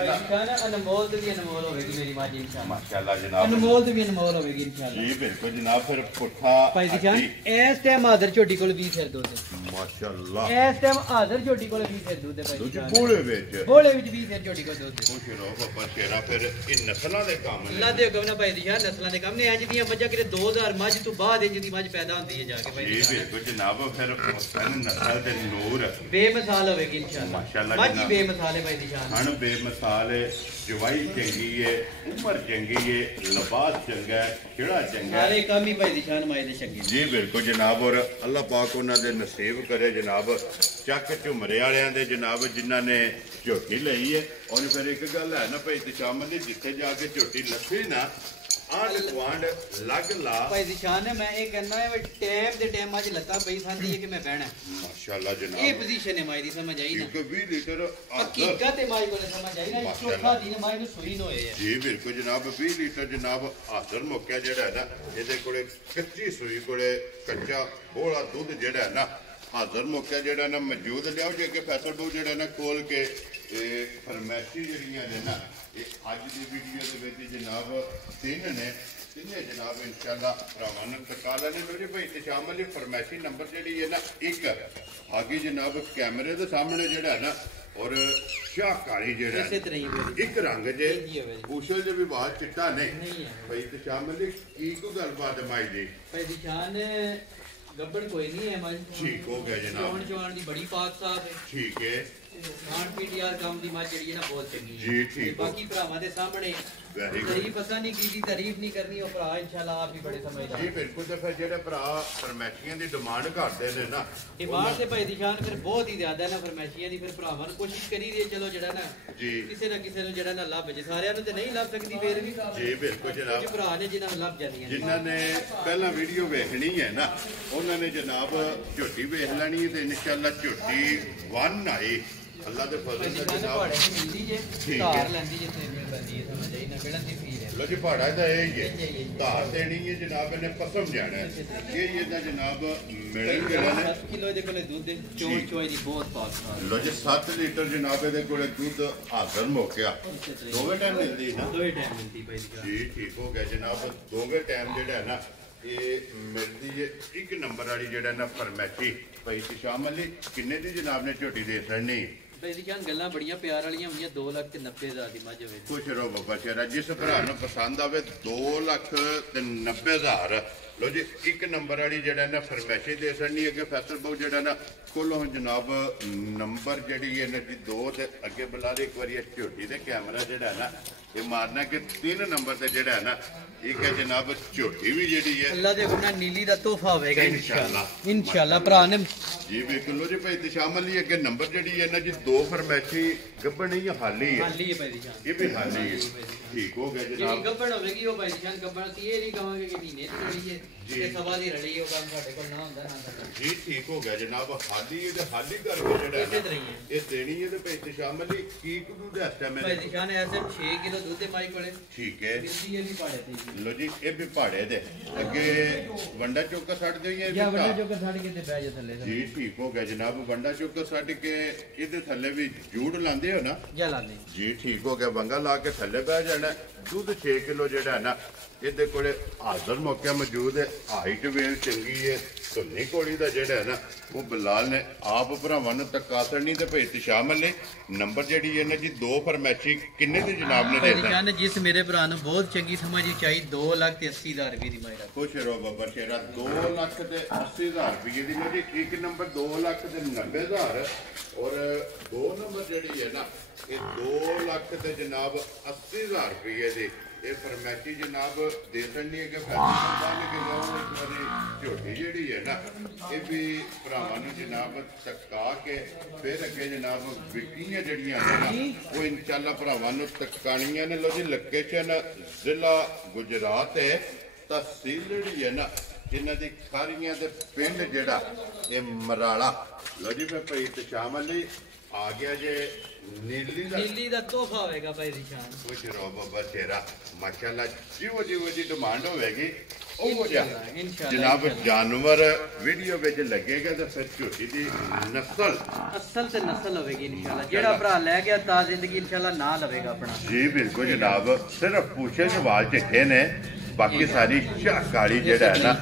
ਨਾ ਅਨਮੋਲ ਤੇ ਵੀ ਅਨਮੋਲ ਹੋਵੇਗੀ ਮੇਰੀ ਮਾਂ ਜੀ ਇਨਸ਼ਾਅੱਲਾ। ਮਾਸ਼ਾਅੱਲਾ ਜਨਾਬ, ਅਨਮੋਲ ਤੇ ਵੀ ਅਨਮੋਲ ਹੋਵੇਗੀ ਇਨਸ਼ਾਅੱਲਾ ਜੀ ਬਿਲਕੁਲ ਜਨਾਬ। ਫਿਰ ਪੁੱਠਾ ਭਾਈ ਜੀ ਜਾਨ ਇਸ ਟਾਈਮ ਹਾਜ਼ਰ ਝੋਟੀ ਕੋਲ 20 ਫਿਰ ਦੁੱਧ, ਮਾਸ਼ਾਅੱਲਾ ਇਸ ਟਾਈਮ ਹਾਜ਼ਰ ਝੋਟੀ ਕੋਲ 20 ਫਿਰ ਦੁੱਧ ਹੈ ਭਾਈ ਦੂਜੇ ਜਾਨ, ਬੋਲੇ ਵਿੱਚ ਬੋਲੇ ਵਿੱਚ 20 ਫਿਰ ਝੋਟੀ ਕੋਲ ਦੁੱਧ। ਖੁਸ਼ ਰਹੋ ਬਾਬਾ ਸ਼ੇਰਾ। ਫਿਰ ਇਹ ਨਸਲਾਂ ਦੇ ਕੰਮ ਨੇ ਅੱਲਾ ਦੇ ਹੁਕਮ ਨਾਲ ਭਾਈ ਜੀ ਜਾਨ ਨਸਲਾਂ ਦੇ ਕੰਮ ਨੇ। ਇੰਜ ਦੀਆਂ ਮੱਝਾਂ ਕਿਤੇ 2000 ਮੱਝ ਤੋਂ ਬਾਅਦ ਇੰਜ ਦੀ ਮੱਝ ਪੈਦਾ ਹੁੰਦੀ ਹੈ ਜਾ ਕੇ ਭਾਈ ਜੀ ਜੀ ਜਾਨ। ਬਿਲਕੁਲ ਜਨਾਬ। ਫਿਰ ਹੁਸਨ ਨਸਲ ਦੇ ਨੂਰ ਬੇਮਿਸਾਲ ਹੋਵੇਗੀ ਇਨਸ਼ਾਅੱਲਾ, ਮਾਸ਼ਾਅੱਲਾ ਮੱਝ ਹੀ ਜਨਾਬ। ਬੇਮਿਸਾਲ ਹੈ ਭਾਈ ਜੀ ਜਾਨ। ਹਣ ਬੇਮਿਸਾਲ ਹੈ, ਜਵਾਈ ਚੰਗੀ ਹੈ, ਉਮਰ ਚੰਗੀ ਹੈ, ਲਿਬਾਸ ਚੰਗਾ ਹੈ, ਖਿਹੜਾ ਚੰਗਾ ਹੈ। ਸਾਰੇ ਕੰਮ ਹੀ ਭਾਈ ਦੀ ਸ਼ਾਨ ਮਾਏ ਦੇ ਚੰਗੇ ਜੀ ਬਿਲਕੁਲ ਜਨਾਬ। ਔਰ ਅੱਲਾਹ ਪਾਕ ਉਹਨਾਂ ਦੇ ਨਸੀਬ ਕਰੇ ਜਨਾਬ ਚੱਕ ਝੁਮਰੇ ਵਾਲਿਆਂ ਦੇ ਜਨਾਬ ਜਿਨ੍ਹਾਂ ਨੇ ਝੋਟੀ ਲਈ ਹੈ। ਔਰ ਫਿਰ ਇੱਕ ਗੱਲ ਹੈ ਨਾ ਭਾਈ ਤਸ਼ਾਮਲ ਦੀ, ਜਿੱਥੇ ਜਾ ਕੇ ਝੋਟੀ ਲੱਥੇ ਨਾ ਆਂਢ ਗੁਆਂਢ ਲੱਗ ਲਾ। ਭਾਈ ਦੀ ਸ਼ਾਨ ਹੈ, ਮੈਂ ਇਹ ਕਹਿੰਦਾ ਹੈ ਵੀ ਟਾਈਮ ਦੇ ਟਾਈਮ ਅੱਜ ਲੱਤਾਂ ਪਈ ਸੰਦੀ ਹੈ ਕਿ ਮੈਂ ਬਹਿਣਾ। ਮਾਸ਼ਾਅੱਲਾ ਇਹ ਜਨਾਬ। ਪੋਜੀਸ਼ਨ ਹੈ ਮਾਈ ਦੀ, ਸਮਝ ਆਈ ਨਾ। ਇੱਕ 20 ਲੀਟਰ ਹਕੀਕਤ ਹੈ ਮਾਈ ਕੋਲ, ਸਮਝ ਆਈ ਨਾ। ਚੌਥਾ ਦਿਨ ਮਾਈ ਨੂੰ ਸੂਈ ਨੂੰ ਹੋਏ ਹੈ ਜੀ ਬਿਲਕੁਲ ਜਨਾਬ। 20 ਲੀਟਰ ਜਨਾਬ ਹਾਜ਼ਰ ਮੌਕਿਆ ਜਿਹੜਾ ਹੈ ਨਾ, ਇਹਦੇ ਕੋਲੇ ਕੱਚੀ ਸੂਈ ਕੋਲੇ ਕੱਚਾ ਬੋਲਾ ਦੁੱਧ ਜਿਹੜਾ ਹੈ ਨਾ ਹਾਜ਼ਰ ਮੌਕਿਆ ਜਿਹੜਾ ਨਾ ਮੌਜੂਦ। ਲਿਆਓ ਜੇ ਕਿ ਫੈਸਲ ਬੂ ਜਿਹੜਾ ਨਾ ਖੋਲ ਕੇ ਇਹ ਫਰਮੈਸ਼ੀ ਜਿਹੜੀਆਂ ਨੇ ਨਾ ਇਹ ਅੱਜ ਦੀ ਵੀਡੀਓ ਦੇ ਵਿੱਚ ਜਨਾਬ ਤਿੰਨੇ ਜਨਾਬ ਇਨਸ਼ਾਅੱਲਾ ਭਰਾਵਾਂ ਨੂੰ ਤਕਾ ਲੈਣੇ। ਮੇਰੇ ਭਾਈ ਤਸ਼ਾਮਲ ਦੀ ਫਰਮੈਸ਼ੀ ਨੰਬਰ ਜਿਹੜੀ ਹੈ ਨਾ ਇੱਕ ਆਗੀ ਜਨਾਬ ਕੈਮਰੇ ਦੇ ਸਾਹਮਣੇ ਜਿਹੜਾ ਹੈ ਨਾ ਔਰ ਸ਼ਾਹਕਾਰੀ ਜਿਹੜਾ ਇਸੇ ਤਰ੍ਹਾਂ ਹੀ ਹੋਵੇ। ਇੱਕ ਰੰਗ ਜੇ ਉਸ਼ਲ ਜੇ ਵੀ ਬਾਹਰ ਚਿੱਟਾ ਨਹੀਂ ਭਾਈ ਤਸ਼ਾਮਲ ਦੀ ਕੀ ਕੋ ਗੱਲਬਾਤ ਮਾਈ ਜੀ। ਭਾਈ ਦੀ ਸ਼ਾਨ ਗੱਬੜ ਕੋਈ ਨਹੀਂ ਹੈ ਮਾਈ। ਠੀਕ ਹੋ ਗਿਆ ਜਨਾਬ। ਚੋਣ ਦੀ ਬੜੀ ਪਾਕ ਸਾਫ ਹੈ। ਠੀਕ ਹੈ। ਖਾਣ ਪੀਣ ਯਾਰ ਕੰਮ ਦੀ ਮੱਝ ਜਿਹੜੀ ਹੈ ਨਾ ਬਹੁਤ ਚੰਗੀ ਹੈ ਜੀ ਠੀਕ। ਬਾਕੀ ਭਰਾਵਾਂ ਦੇ ਸਾਹਮਣੇ ਤਾਰੀਫ ਪਤਾ ਨਹੀਂ ਕੀਤੀ, ਤਾਰੀਫ ਨਹੀਂ ਕਰਨੀ। ਉਹ ਭਰਾ ਇਨਸ਼ਾਅੱਲਾ ਆਪ ਹੀ ਬੜੇ ਸਮਝਦਾਰ ਜੀ ਬਿਲਕੁਲ। ਤੇ ਫਿਰ ਜਿਹੜੇ ਭਰਾ ਫਰਮੈਸ਼ੀਆਂ ਦੀ ਡਿਮਾਂਡ ਕਰਦੇ ਨੇ ਨਾ ਇਹ ਬਾਹਰ ਦੇ ਭਾਈ ਦੀ ਸ਼ਾਨ ਫਿਰ ਬਹੁਤ ਹੀ ਜ਼ਿਆਦਾ ਨਾ ਫਰਮੈਸ਼ੀਆਂ ਦੀ। ਫਿਰ ਭਰਾਵਾਂ ਨੂੰ ਕੋਸ਼ਿਸ਼ ਕਰੀ ਦੀ ਚਲੋ ਜਿਹੜਾ ਨਾ ਜੀ ਕਿਸੇ ਨਾ ਕਿਸੇ ਨੂੰ ਜਿਹੜਾ ਨਾ ਲੱਭ ਜੇ। ਸਾਰਿਆਂ ਨੂੰ ਤੇ ਨਹੀਂ ਲੱਭ ਸਕਦੀ ਫੇਰ ਵੀ ਜੀ ਬਿਲਕੁਲ ਜਨਾਬ। ਕੁਝ ਭਰਾ ਨੇ ਜਿਨ੍ਹਾਂ ਨੂੰ ਲੱਭ ਜਾਂਦੀਆਂ ਨੇ। ਜਿਨ੍ਹਾਂ ਨੇ ਪਹਿਲਾਂ ਵੀਡੀਓ ਵੇਖਣੀ ਹੈ ਨਾ ਉਹਨਾਂ ਨੇ ਜਨਾਬ ਝੋਟੀ ਵੇਖ ਲੈਣੀ ਹੈ ਤੇ ਇਨਸ਼ਾਅੱਲਾ ਝੋਟੀ ਵਨ ਆਈ ਅੱਲਾ ਦੇ ਫਜ਼ਲ ਨਾਲ ਜਨਾਬ। ਪਹਾੜੇ ਤੇ ਮਿਲਦੀ ਜੇ ਠੀਕ ਧਾਰ ਹੈ। ਲੈਂਦੀ ਜੇ ਤੇ ਬੰਦੀ ਹੈ, ਸਮਝ ਆਈ ਨਾ। ਕਿਹੜਾ ਦੀ ਫੀਰ ਹੈ ਲੋ ਜੀ ਪਹਾੜਾ ਦਾ ਇਹ ਹੀ ਹੈ ਧਾਰ ਦੇਣੀ ਹੈ ਜਨਾਬ। ਇਹਨੇ ਪਸਮ ਜਾਣਾ ਹੈ ਇਹ ਇਹਦਾ ਜਨਾਬ ਮਿਲਣ ਜਿਹੜਾ ਨੇ 7 ਕਿਲੋ ਦੇ ਕੋਲੇ ਦੁੱਧ ਚੋਣ ਚੋਈ ਦੀ ਬਹੁਤ ਪਾਕ ਸਾਫ। ਲੋ ਜੀ 7 ਲੀਟਰ ਜਨਾਬ ਇਹਦੇ ਕੋਲੇ ਦੁੱਧ ਹਾਜ਼ਰ ਮੌਕਿਆ ਦੋਵੇਂ ਟਾਈਮ ਮਿਲਦੀ ਨਾ। ਦੋਵੇਂ ਟਾਈਮ ਮਿਲਦੀ ਭਾਈ ਦੀ ਜੀ ਠੀਕ ਹੋ ਗਿਆ ਜਨਾਬ। ਦੋਵੇਂ ਟਾਈਮ ਜਿਹੜਾ ਹੈ ਨਾ ਇਹ ਮਿਲਦੀ ਹੈ। ਇੱਕ ਨੰਬਰ ਵਾਲੀ ਜਿਹੜਾ ਨਾ ਫਰਮੈਸ਼ੀ ਭਾਈ ਤਸ਼ਾਮਲ ਲਈ ਕਿੰਨੇ ਦੀ ਜਨਾਬ ਨੇ ਝੋਟੀ ਦੇ ਸੜਨੀ। ਭਾਈ ਦੀ ਜਾਨ ਗੱਲਾਂ ਬੜੀਆਂ ਪਿਆਰ ਵਾਲੀਆਂ ਹੁੰਦੀਆਂ। 2,90,000 ਦੀ ਮੱਝ ਹੋਵੇ। ਖੁਸ਼ ਰਹੋ ਬਾਬਾ ਸ਼ੇਰਾ। ਜਿਸ ਭਰਾ ਨੂੰ ਪਸੰਦ ਆਵੇ 2,90,000। ਲੋ ਜੀ ਇੱਕ ਨੰਬਰ ਵਾਲੀ ਜਿਹੜਾ ਨਾ ਫਰਮੈਸ਼ੀ ਦੇ ਸੜਨੀ। ਅੱਗੇ ਫੈਸਲ ਬਹੁ ਜਿਹੜਾ ਨਾ ਕੋਲੋਂ ਜਨਾਬ ਨੰਬਰ ਜਿਹੜੀ ਹੈ ਨਾ ਜੀ 2 ਤੇ ਅੱਗੇ ਬੁਲਾ ਦੇ ਇੱਕ ਵਾਰੀ ਝੋਟੀ ਦੇ ਕੈਮਰਾ ਜਿਹੜਾ ਨਾ ਇਹ ਮਾਰਨਾ ਕਿ 3 ਨੰਬਰ ਤੇ ਜਿਹੜਾ ਹੈ ਨਾ ਇੱਕ ਹੈ ਜਨਾਬ ਝੋਟੀ ਵੀ ਜਿਹੜੀ ਹੈ ਅੱਲਾ ਦੇ ਹੁਕਮ ਨੀਲੀ ਦਾ ਤੋਹਫਾ ਹੋਵੇਗਾ ਇਨਸ਼ਾਅੱਲਾ। ਇਨਸ਼ਾਅੱਲਾ ਭਰਾ ਨੇ ਜੀ ਬਿਲਕੁਲ। ਲੋ ਜੀ ਭਾਈ ਤਸ਼ਾਮਲ ਲਈ ਅੱਗੇ ਨੰਬਰ ਜਿਹੜੀ ਹੈ ਨਾ ਜੀ 2 ਫਰਮੈਸ਼ੀ ਗੱਬਣ ਨਹੀਂ ਹਾਲੀ ਹੈ। ਹਾਲੀ ਹੈ ਭਾਈ ਦੀ ਜਾਨ। ਇਹ ਵੀ ਹਾਲੀ ਹੈ। ਠੀਕ ਹੋ ਗਿਆ ਜਿਹੜੀ ਜਨਾਬ। ਗੱਬੜ ਹੋਵੇਗੀ ਉਹ ਭਾਈ ਦੀ ਜਾਨ ਗੱਬੜ ਸੀ। ਇਹ ਨਹੀਂ ਕਹਾਂਗੇ ਕਿ ਮਹੀਨੇ ਦੀ ਰੜੀ ਹੈ ਤੇ ਸਵਾ ਦੀ ਰੜੀ। ਉਹ ਕੰਮ ਸਾਡੇ ਕੋਲ ਨਾ ਹੁੰਦਾ ਨਾ ਕਰਦਾ। ਜੀ ਠੀਕ ਹੋ ਗਿਆ ਜਨਾਬ। ਹਾਲੀ ਹੈ ਤੇ ਹਾਲੀ ਕਰਕੇ ਜਿਹੜਾ ਇਸੇ ਹੈ ਤਰ੍ਹਾਂ ਹੀ ਨਾ ਹੈ ਇਹ ਦੇਣੀ ਹੈ ਤੇ ਭਾਈ ਤਸ਼ਾਮਲ ਲਈ ਕੀ ਕੁ ਦਾ ਟਾਈਮ ਭਾਈ ਹੈ। ਦੀ ਜਾਨ ਐਸੇ 6 ਕਿਲੋ ਦੁੱਧ ਦੇ ਮਾਈ ਕੋਲੇ ਠੀਕ ਹੈ। ਮਿਲਦੀ ਹੈ ਵੀ ਪਾੜੇ ਤੇ ਲੋ ਜੀ ਇਹ ਵੀ ਪਹਾੜੇ ਦੇ ਅੱਗੇ ਵੰਡਾ ਚੌਕਾ ਛੱਡ ਦਿਓ ਜਾਂ ਜਾਂ ਵੱਡਾ ਜੋ ਛੱਡ ਕੇ ਤੇ ਬਹਿ ਜਾ ਥੱਲੇ ਜੀ ਠੀਕ ਹੋ ਗਿਆ ਜਨਾਬ। ਵੰਡਾ ਚੌਕਾ ਛੱਡ ਕੇ ਇਹਦੇ ਥੱਲੇ ਵੀ ਜੂੜ ਲਾਉਂਦੇ ਹੋ ਨਾ। ਜਾਂ ਲਾਂਦੇ ਜੀ ਠੀਕ ਹੋ ਗਿਆ। ਵੰਗਾ ਲਾ ਕੇ ਥੱਲੇ ਬਹਿ ਜਾਣਾ। ਦੁੱਧ 6 ਕਿਲੋ ਜਿਹੜਾ ਹੈ ਨਾ ਇਹਦੇ ਕੋਲੇ ਹਾਜ਼ਰ ਮੌਕਿਆ ਮੌਜੂਦ ਹੈ। ਹਾਈਟ ਵੇਲ ਚੰਗੀ ਹੈ। ਧੁੰਨੀ ਕੋਲੀ ਦਾ ਜਿਹੜਾ ਹੈ ਨਾ ਉਹ ਬਲਾਲ ਨੇ ਆਪ ਭਰਾਵਾਂ ਨੂੰ ਤਕਾਸਰ ਨਹੀਂ ਤੇ ਭਾਈ ਤਸ਼ਾਮਲ ਨੇ ਨੰਬਰ ਜਿਹੜੀ ਹੈ ਨਾ ਜੀ 2 ਫਰਮੈਸ਼ੀ ਕਿੰਨੇ ਦੀ ਜਨਾਬ ਨੇ ਭਾਈ ਦੀ ਦੇਤਾ। ਜਾਨ ਜਿਸ ਮੇਰੇ ਭਰਾ ਨੂੰ ਬਹੁਤ ਚੰਗੀ ਸਮਝੀ ਚਾਹੀ 2,80,000 ਰੁਪਏ ਦੀ ਮਾਇਰਾ। ਖੁਸ਼ ਰਹੋ ਬਾਬਾ ਸ਼ੇਰਾ। 2,80,000 ਰੁਪਏ ਦੀ ਲੋ ਜੀ। ਇੱਕ ਨੰਬਰ 2,90,000 ਔਰ 2 ਨੰਬਰ ਜਿਹੜੀ ਹੈ ਨਾ ਇਹ 2,00,000 ਤੇ ਜਨਾਬ 80,000 ਰੁਪਏ ਦੀ ਇਹ ਫਰਮੈਸ਼ੀ ਜਨਾਬ ਦੇ ਸਕਣੀ ਹੈ ਕਿ ਫੈਸਲਾ ਕੇ ਜਾਓ। ਇੱਕ ਵਾਰੀ ਝੋਟੀ ਜਿਹੜੀ ਹੈ ਨਾ ਇਹ ਵੀ ਭਰਾਵਾਂ ਨੂੰ ਜਨਾਬ ਤੱਕਾ ਕੇ ਫਿਰ ਅੱਗੇ ਜਨਾਬ ਵਿਕੀਆਂ ਜਿਹੜੀਆਂ ਨੇ ਨਾ ਉਹ ਇਨਸ਼ਾਅੱਲਾ ਭਰਾਵਾਂ ਨੂੰ ਤੱਕਾਣੀਆਂ ਨੇ। ਲੋ ਜੀ ਲੋਕੇਸ਼ਨ ਜ਼ਿਲ੍ਹਾ ਗੁਜਰਾਤ ਹੈ। ਤਹਿਸੀਲ ਜਿਹੜੀ ਹੈ ਨਾ ਜਿਨ੍ਹਾਂ ਦੀ ਖਾਰੀਆਂ ਦੇ ਪਿੰਡ ਜਿਹੜਾ ਇਹ ਮਰਾਲਾ। ਲੋ ਜੀ ਫਿਰ ਭਾਈ ਇਤਸ਼ਾਮ ਅਲੀ ਆ ਗਿਆ ਜੇ ਨੀਲੀ ਦਾ ਤੋਹਫਾ ਹੋਵੇਗਾ ਭਾਈ ਨਿਸ਼ਾਨ। ਕੁਛ ਰੋ ਬਾਬਾ ਤੇਰਾ ਮਾਸ਼ਾਅੱਲਾ ਜਿਉਂ ਦੀ ਡਿਮਾਂਡ ਹੋਵੇਗੀ ਉਹ ਜਨਾਬ ਜਾਨਵਰ ਵੀਡੀਓ ਵਿੱਚ ਲੱਗੇਗਾ ਤੇ ਫਿਰ ਝੋਟੀ ਦੀ ਅਸਲ ਤੇ ਨਸਲ ਹੋਵੇਗੀ ਇਨਸ਼ਾਅੱਲਾ। ਜਿਹੜਾ ਭਰਾ ਲੈ ਗਿਆ ਤਾਂ ਜ਼ਿੰਦਗੀ ਇਨਸ਼ਾਅੱਲਾ ਨਾ ਲਵੇਗਾ ਆਪਣਾ। ਜੀ ਬਿਲਕੁਲ ਜਨਾਬ, ਸਿਰਫ ਪੂਛੇ ਦੇ ਵਾਲ ਚਿੱਟੇ ਨੇ, ਬਾਕੀ ਸਾਰੀ ਚਾਹ ਕਾਲੀ ਜਿਹੜਾ ਹੈ ਨਾ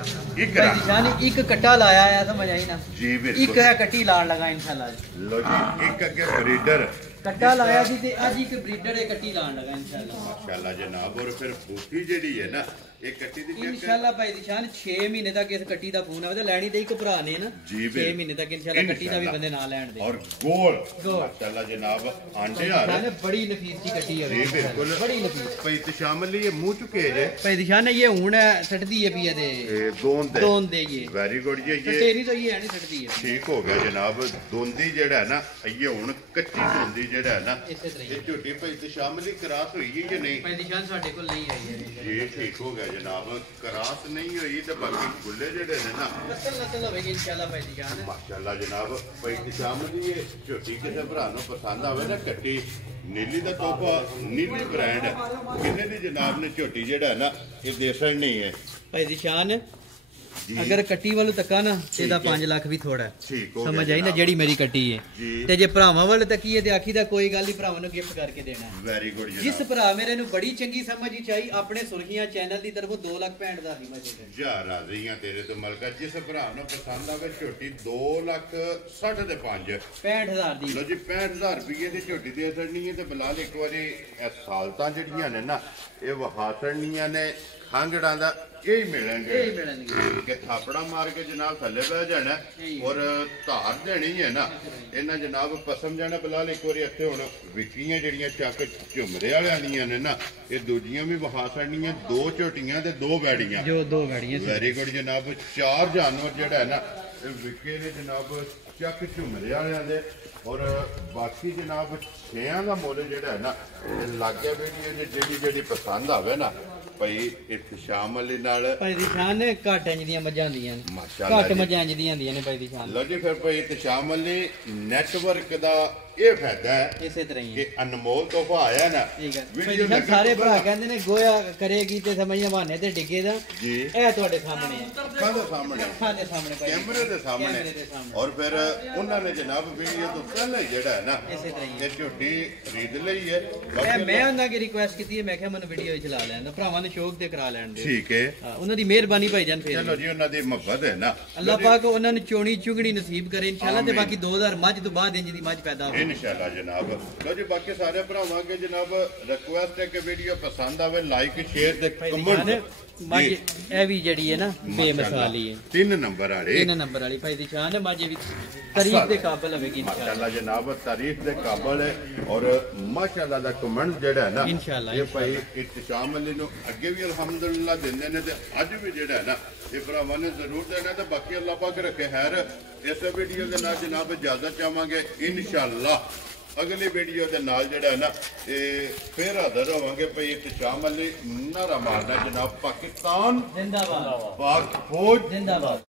ਇੱਕ ਕੱਟਾ ਲਾਇਆ ਆ, ਸਮਝ ਆਈ ਨਾ ਜੀ ਬਿਲਕੁਲ। ਇੱਕ ਹੈ ਕੱਟੀ ਲਾਣ ਲਗਾ ਇਨਸ਼ਾਅੱਲਾ। ਲੋ ਜੀ ਇੱਕ ਅੱਗੇ ਬਰੀਡਰ ਕੱਟਾ ਲਾਇਆ ਸੀ ਤੇ ਅੱਜ ਇੱਕ ਬਰੀਡਰ ਹੈ ਕੱਟੀ ਲਾਣ ਲਗਾ ਇਨਸ਼ਾਅੱਲਾ। ਮਾਸ਼ਾਅੱਲਾ ਜਨਾਬ। ਔਰ ਫਿਰ ਬੂਟੀ ਜਿਹੜੀ ਹੈ ਨਾ ਇਹ ਕੱਟੀ ਦੀ ਇਨਸ਼ਾਅੱਲਾ ਭਾਈ ਨਿਸ਼ਾਨ 6 ਮਹੀਨੇ ਤੱਕ ਇਸ ਕੱਟੀ ਦਾ ਫੋਨ ਆਵੇ ਤੇ ਲੈਣੀ ਤੇ ਇੱਕ ਭਰਾ ਨੇ ਨਾ 6 ਮਹੀਨੇ ਤੱਕ ਇਨਸ਼ਾਅੱਲਾ ਕੱਟੀ ਦਾ ਵੀ ਬੰਦੇ ਨਾਲ ਲੈਣ ਦੇ। ਔਰ ਗੋਲ ਮਾਸ਼ਾਅੱਲਾ ਜਨਾਬ ਆਂਡੇ ਆ ਰਹੇ ਬੜੀ ਨਫੀਸ ਦੀ ਕੱਟੀ ਹੈ ਜੀ ਬਿਲਕੁਲ ਬੜੀ ਨਫੀਸ। ਭਾਈ ਇਤਸ਼ਾਮ ਅਲੀ ਇਹ ਮੂੰਹ ਚੁਕੇ ਜੇ ਭਾਈ ਨਿਸ਼ਾਨ ਇਹ ਹੁਣ ਸੱਟਦੀ ਹੈ ਵੀ ਇਹਦੇ ਦੋਨ ਦੇ ਇਹ ਵੈਰੀ ਗੁੱਡ ਜੀ। ਇਹ ਤੇਰੀ ਤਾਂ ਇਹ ਨਹੀਂ ਸੱਟਦੀ ਹੈ। ਠੀਕ ਹੋ ਗਿਆ ਜਨਾਬ। ਦੋਂਦੀ ਜਿਹੜਾ ਹੈ ਨਾ ਇਹ ਹੁਣ ਕੱਚੀ ਦੋਂਦੀ ਜਿਹੜਾ ਹੈ ਨਾ ਇਹ ਝੋਟੀ ਭਾਈ ਇਤਸ਼ਾਮ ਅਲੀ ਕਰਾਸ ਹੋਈ ਹੈ ਕਿ ਨਹੀਂ? ਭਾਈ ਨਿਸ਼ਾਨ ਸਾਡੇ ਕੋਲ ਨਹੀਂ ਆਈ ਹੈ ਜੀ ਠੀਕ ਹੋ ਗਿਆ ਜਨਾਬ। ਕਰਾਸ ਨਹੀਂ ਹੋਈ ਤੇ ਬਾਕੀ ਗੁੱਲੇ ਜਿਹੜੇ ਨੇ ਨਾ ਨਸਲ ਹੋਵੇਗੀ ਇਨਸ਼ਾਅੱਲਾ ਭਾਈ ਨਿਸ਼ਾਨ। ਮਾਸ਼ਾਅੱਲਾ ਜਨਾਬ। ਭਾਈ ਇਤਸ਼ਾਮ ਅਲੀ ਇਹ ਝੋਟੀ ਕਿਸੇ ਭਰਾ ਨੂੰ ਪਸੰਦ ਆਵੇ ਨਾ ਕੱਟੀ ਨੀਲੀ ਦਾ ਤੋਹਫਾ ਨੀਲੀ ਬ੍ਰਾਂਡ ਹੈ। ਕਿੰਨੇ ਦੀ ਜਨਾਬ ਨੇ ਝੋਟੀ ਜਿਹੜਾ ਹੈ ਨਾ ਇਹ ਦੇਸਣ ਨਹੀਂ ਹੈ ਭਾਈ ਨਿਸ਼ਾਨ। ਅਗਰ ਕੱਟੀ ਵੱਲ ਤੱਕਾ ਨਾ ਇਹਦਾ 5 ਲੱਖ ਵੀ ਥੋੜਾ ਸਮਝ ਆਈ ਨਾ ਜਿਹੜੀ ਮੇਰੀ ਕੱਟੀ ਹੈ। ਤੇ ਜੇ ਭਰਾਵਾਂ ਵੱਲ ਤੱਕੀਏ ਤੇ ਆਖੀ ਦਾ ਕੋਈ ਗੱਲ ਨਹੀਂ, ਭਰਾਵਾਂ ਨੂੰ ਗਿਫਟ ਕਰਕੇ ਦੇਣਾ। ਵੈਰੀ ਗੁੱਡ ਜੀ। ਜਿਸ ਭਰਾ ਮੇਰੇ ਨੂੰ ਬੜੀ ਚੰਗੀ ਸਮਝ ਹੀ ਚਾਹੀ ਆਪਣੇ ਸੁਰਖੀਆਂ ਚੈਨਲ ਦੀ ਤਰਫੋਂ 2,65,000 ਦੀ ਮਜੇ ਜਾ ਰਾਜ਼ੀਆਂ ਤੇਰੇ ਤੋਂ ਮਲਕਾ। ਜਿਸ ਭਰਾ ਨੂੰ ਪਸੰਦ ਆਵੇ ਝੋਟੀ 2,60,000 ਦੇ 5 65,000 ਦੀ। ਲੋ ਜੀ 65,000 ਰੁਪਏ ਦੀ ਝੋਟੀ ਦੇ ਅਸਰਨੀ ਹੈ ਤੇ ਬਲਾਲ ਇੱਕ ਵਾਰੀ ਇਹ ਸਾਲਤਾਂ ਜਿਹੜੀਆਂ ਨੇ ਨਾ ਇਹ ਵਹਾਸਣੀਆਂ ਨੇ ਖਾਂਗੜਾਂ ਦਾ ਇਹ ਮਿਲਣਗੇ ਕਿ ਥਾਪੜਾ ਮਾਰ ਕੇ ਜਨਾਬ ਥੱਲੇ ਬਹਿ ਜਾਣਾ ਔਰ ਧਾਰ ਦੇਣੀ ਹੈ ਨਾ ਇਹਨਾਂ ਜਨਾਬ ਪਸਮ ਜਾਣਾ। ਬਲਾਲ ਇੱਕ ਵਾਰੀ ਇੱਥੇ ਹੁਣ ਵਿਕੀਆਂ ਜਿਹੜੀਆਂ ਚੱਕ ਝੁਮਰੇ ਵਾਲਿਆਂ ਦੀਆਂ ਨੇ ਨਾ ਇਹ ਦੂਜੀਆਂ ਵੀ ਵਹਾ ਛੱਡਣੀਆਂ। 2 ਝੋਟੀਆਂ ਤੇ 2 ਬੈੜੀਆਂ ਵੈਰੀ ਗੁੱਡ ਜਨਾਬ। 4 ਜਾਨਵਰ ਜਿਹੜਾ ਹੈ ਨਾ ਇਹ ਵਿਕੇ ਨੇ ਜਨਾਬ ਚੱਕ ਝੁਮਰੇ ਵਾਲਿਆਂ ਦੇ। ਔਰ ਬਾਕੀ ਜਨਾਬ 6 ਦਾ ਮੁੱਲ ਜਿਹੜਾ ਹੈ ਨਾ ਇਹ ਲੱਗ ਗਿਆ ਵੀਡੀਓ ਜਿਹੜੀ ਪਸੰਦ ਆਵੇ ਨਾ ਭਾਈ ਇਤਸ਼ਾਮ ਅਲੀ ਨਾਲ। ਭਾਈ ਨਿਸ਼ਾਨ ਨੇ ਘੱਟ ਇੰਜ ਦੀਆਂ ਮੱਝਾਂ ਹੁੰਦੀਆਂ ਨੇ, ਮਾਸ਼ਾਅੱਲਾ ਘੱਟ ਮੱਝਾਂ ਇੰਜ ਦੀਆਂ ਹੁੰਦੀਆਂ ਨੇ ਭਾਈ ਨਿਸ਼ਾਨ। ਲੋ ਜੀ ਫਿਰ ਭਾਈ ਇਤਸ਼ਾਮ ਅਲੀ ਨੈਟਵਰਕ ਦਾ ਇਹ ਫਾਇਦਾ ਹੈ ਇਸੇ ਤਰ੍ਹਾਂ ਹੀ ਕਿ ਅਨਮੋਲ ਤੋਹਫਾ ਆਇਆ ਨਾ ਵੀਡੀਓ ਸਾਰੇ ਭਰਾ ਕਹਿੰਦੇ ਨੇ ਗੋਇਆ ਕਰੇਗੀ ਤੇ ਸਮਝਿਆ ਬਹਾਨੇ ਤੇ ਡਿੱਗੇ ਦਾ ਜੀ। ਇਹ ਤੁਹਾਡੇ ਸਾਹਮਣੇ ਹੈ, ਸਾਡੇ ਸਾਹਮਣੇ ਕੈਮਰੇ ਦੇ ਸਾਹਮਣੇ। ਔਰ ਫਿਰ ਉਹਨਾਂ ਨੇ ਜਨਾਬ ਵੀਡੀਓ ਤੋਂ ਪਹਿਲਾਂ ਜਿਹੜਾ ਹੈ ਨਾ ਇਸੇ ਤਰ੍ਹਾਂ ਹੀ ਇਹ ਝੋਟੀ ਖਰੀਦ ਲਈ ਹੈ। ਮੈਂ ਉਹਨਾਂ ਕੀ ਰਿਕੁਐਸਟ ਕੀਤੀ ਹੈ, ਮੈਂ ਕਿਹਾ ਮੈਨੂੰ ਵੀਡੀਓ ਚਲਾ ਲੈਣ ਭਰਾਵਾਂ ਨੇ ਸ਼ੌਕ ਤੇ ਕਰਾ ਲੈਣ ਦੇ। ਠੀਕ ਹੈ ਉਹਨਾਂ ਦੀ ਮਿਹਰਬਾਨੀ ਭਾਈ ਜਾਨ। ਫੇਰ ਚਲੋ ਜੀ ਉਹਨਾਂ ਦੀ ਮੁਹੱਬਤ ਹੈ ਨਾ ਅੱਲਾਹ ਪਾਕ ਉਹਨਾਂ ਨੂੰ ਚੋਣੀ ਚੁਗਣੀ ਨਸੀਬ ਕਰੇ ਇਨਸ਼ਾਅੱਲਾ। ਤੇ ਬਾਕੀ 2000 ਮੱਝ ਤੋਂ ਬਾਅਦ ਇੰਜ ਦੀ ਮੱਝ ਪੈਦਾ ਹੋਵੇ ਇਨਸ਼ਾਅੱਲਾ ਜਨਾਬ। ਲੋ ਜੀ ਬਾਕੀ ਸਾਰੇ ਭਰਾਵਾਂ ਅੱਗੇ ਜਨਾਬ ਰਿਕੁਐਸਟ ਹੈ ਕਿ ਵੀਡੀਓ ਪਸੰਦ ਆਵੇ ਲਾਈਕ ਸ਼ੇਅਰ ਤੇ ਕਮੈਂਟ। ਮੱਝ ਇਹ ਵੀ ਜਿਹੜੀ ਹੈ ਨਾ ਬੇਮਿਸਾਲੀ ਹੈ। 3 ਨੰਬਰ ਵਾਲੀ ਭਾਈ ਦੀ ਸ਼ਾਨ ਹੈ। ਮੱਝ ਵੀ ਤਾਰੀਫ ਦੇ ਕਾਬਿਲ ਹੋਵੇਗੀ ਮਾਸ਼ਾਅੱਲਾ ਜਨਾਬ। ਤਾਰੀਫ ਦੇ ਕਾਬਿਲ ਹੈ। ਔਰ ਮਾਸ਼ਾਅੱਲਾ ਦਾ ਕਮੈਂਟ ਜਿਹੜਾ ਹੈ ਨਾ ਇਨਸ਼ਾਅੱਲਾ ਇਹ ਭਾਈ ਇਤਸ਼ਾਮ ਅਲੀ ਨੂੰ ਅੱਗੇ ਵੀ ਅਲਹਮਦੁਲਿਲਾ ਦਿੰਦੇ ਨੇ ਤੇ ਅੱਜ ਵੀ ਜਿਹੜਾ ਹੈ ਨਾ ਇਹ ਭਰਾਵਾਂ ਨੇ ਜ਼ਰੂਰ ਦੇਣਾ। ਤੇ ਬਾਕੀ ਅੱਲਾਹ ਪਾਕ ਰੱਖੇ ਖੈਰ। ਇਸ ਵੀਡੀਓ ਦੇ ਨਾਲ ਜਨਾਬ ਇਜਾਜ਼ਤ ਚਾਹਾਂਗੇ ਇਨਸ਼ਾਅੱਲਾ। ਅਗਲੀ ਵੀਡੀਓ ਦੇ ਨਾਲ ਜਿਹੜਾ ਹੈ ਨਾ ਇਹ ਫੇਰ ਹਾਜ਼ਰ ਹੋਵਾਂਗੇ ਭਾਈ ਇਤਸ਼ਾਮ ਅਲੀ ਨਾਰਾ ਮਾਰਨਾ ਜਨਾਬ ਪਾਕਿਸਤਾਨ ਜ਼ਿੰਦਾਬਾਦ, ਪਾਕ ਫੌਜ ਜ਼ਿੰਦਾਬਾਦ।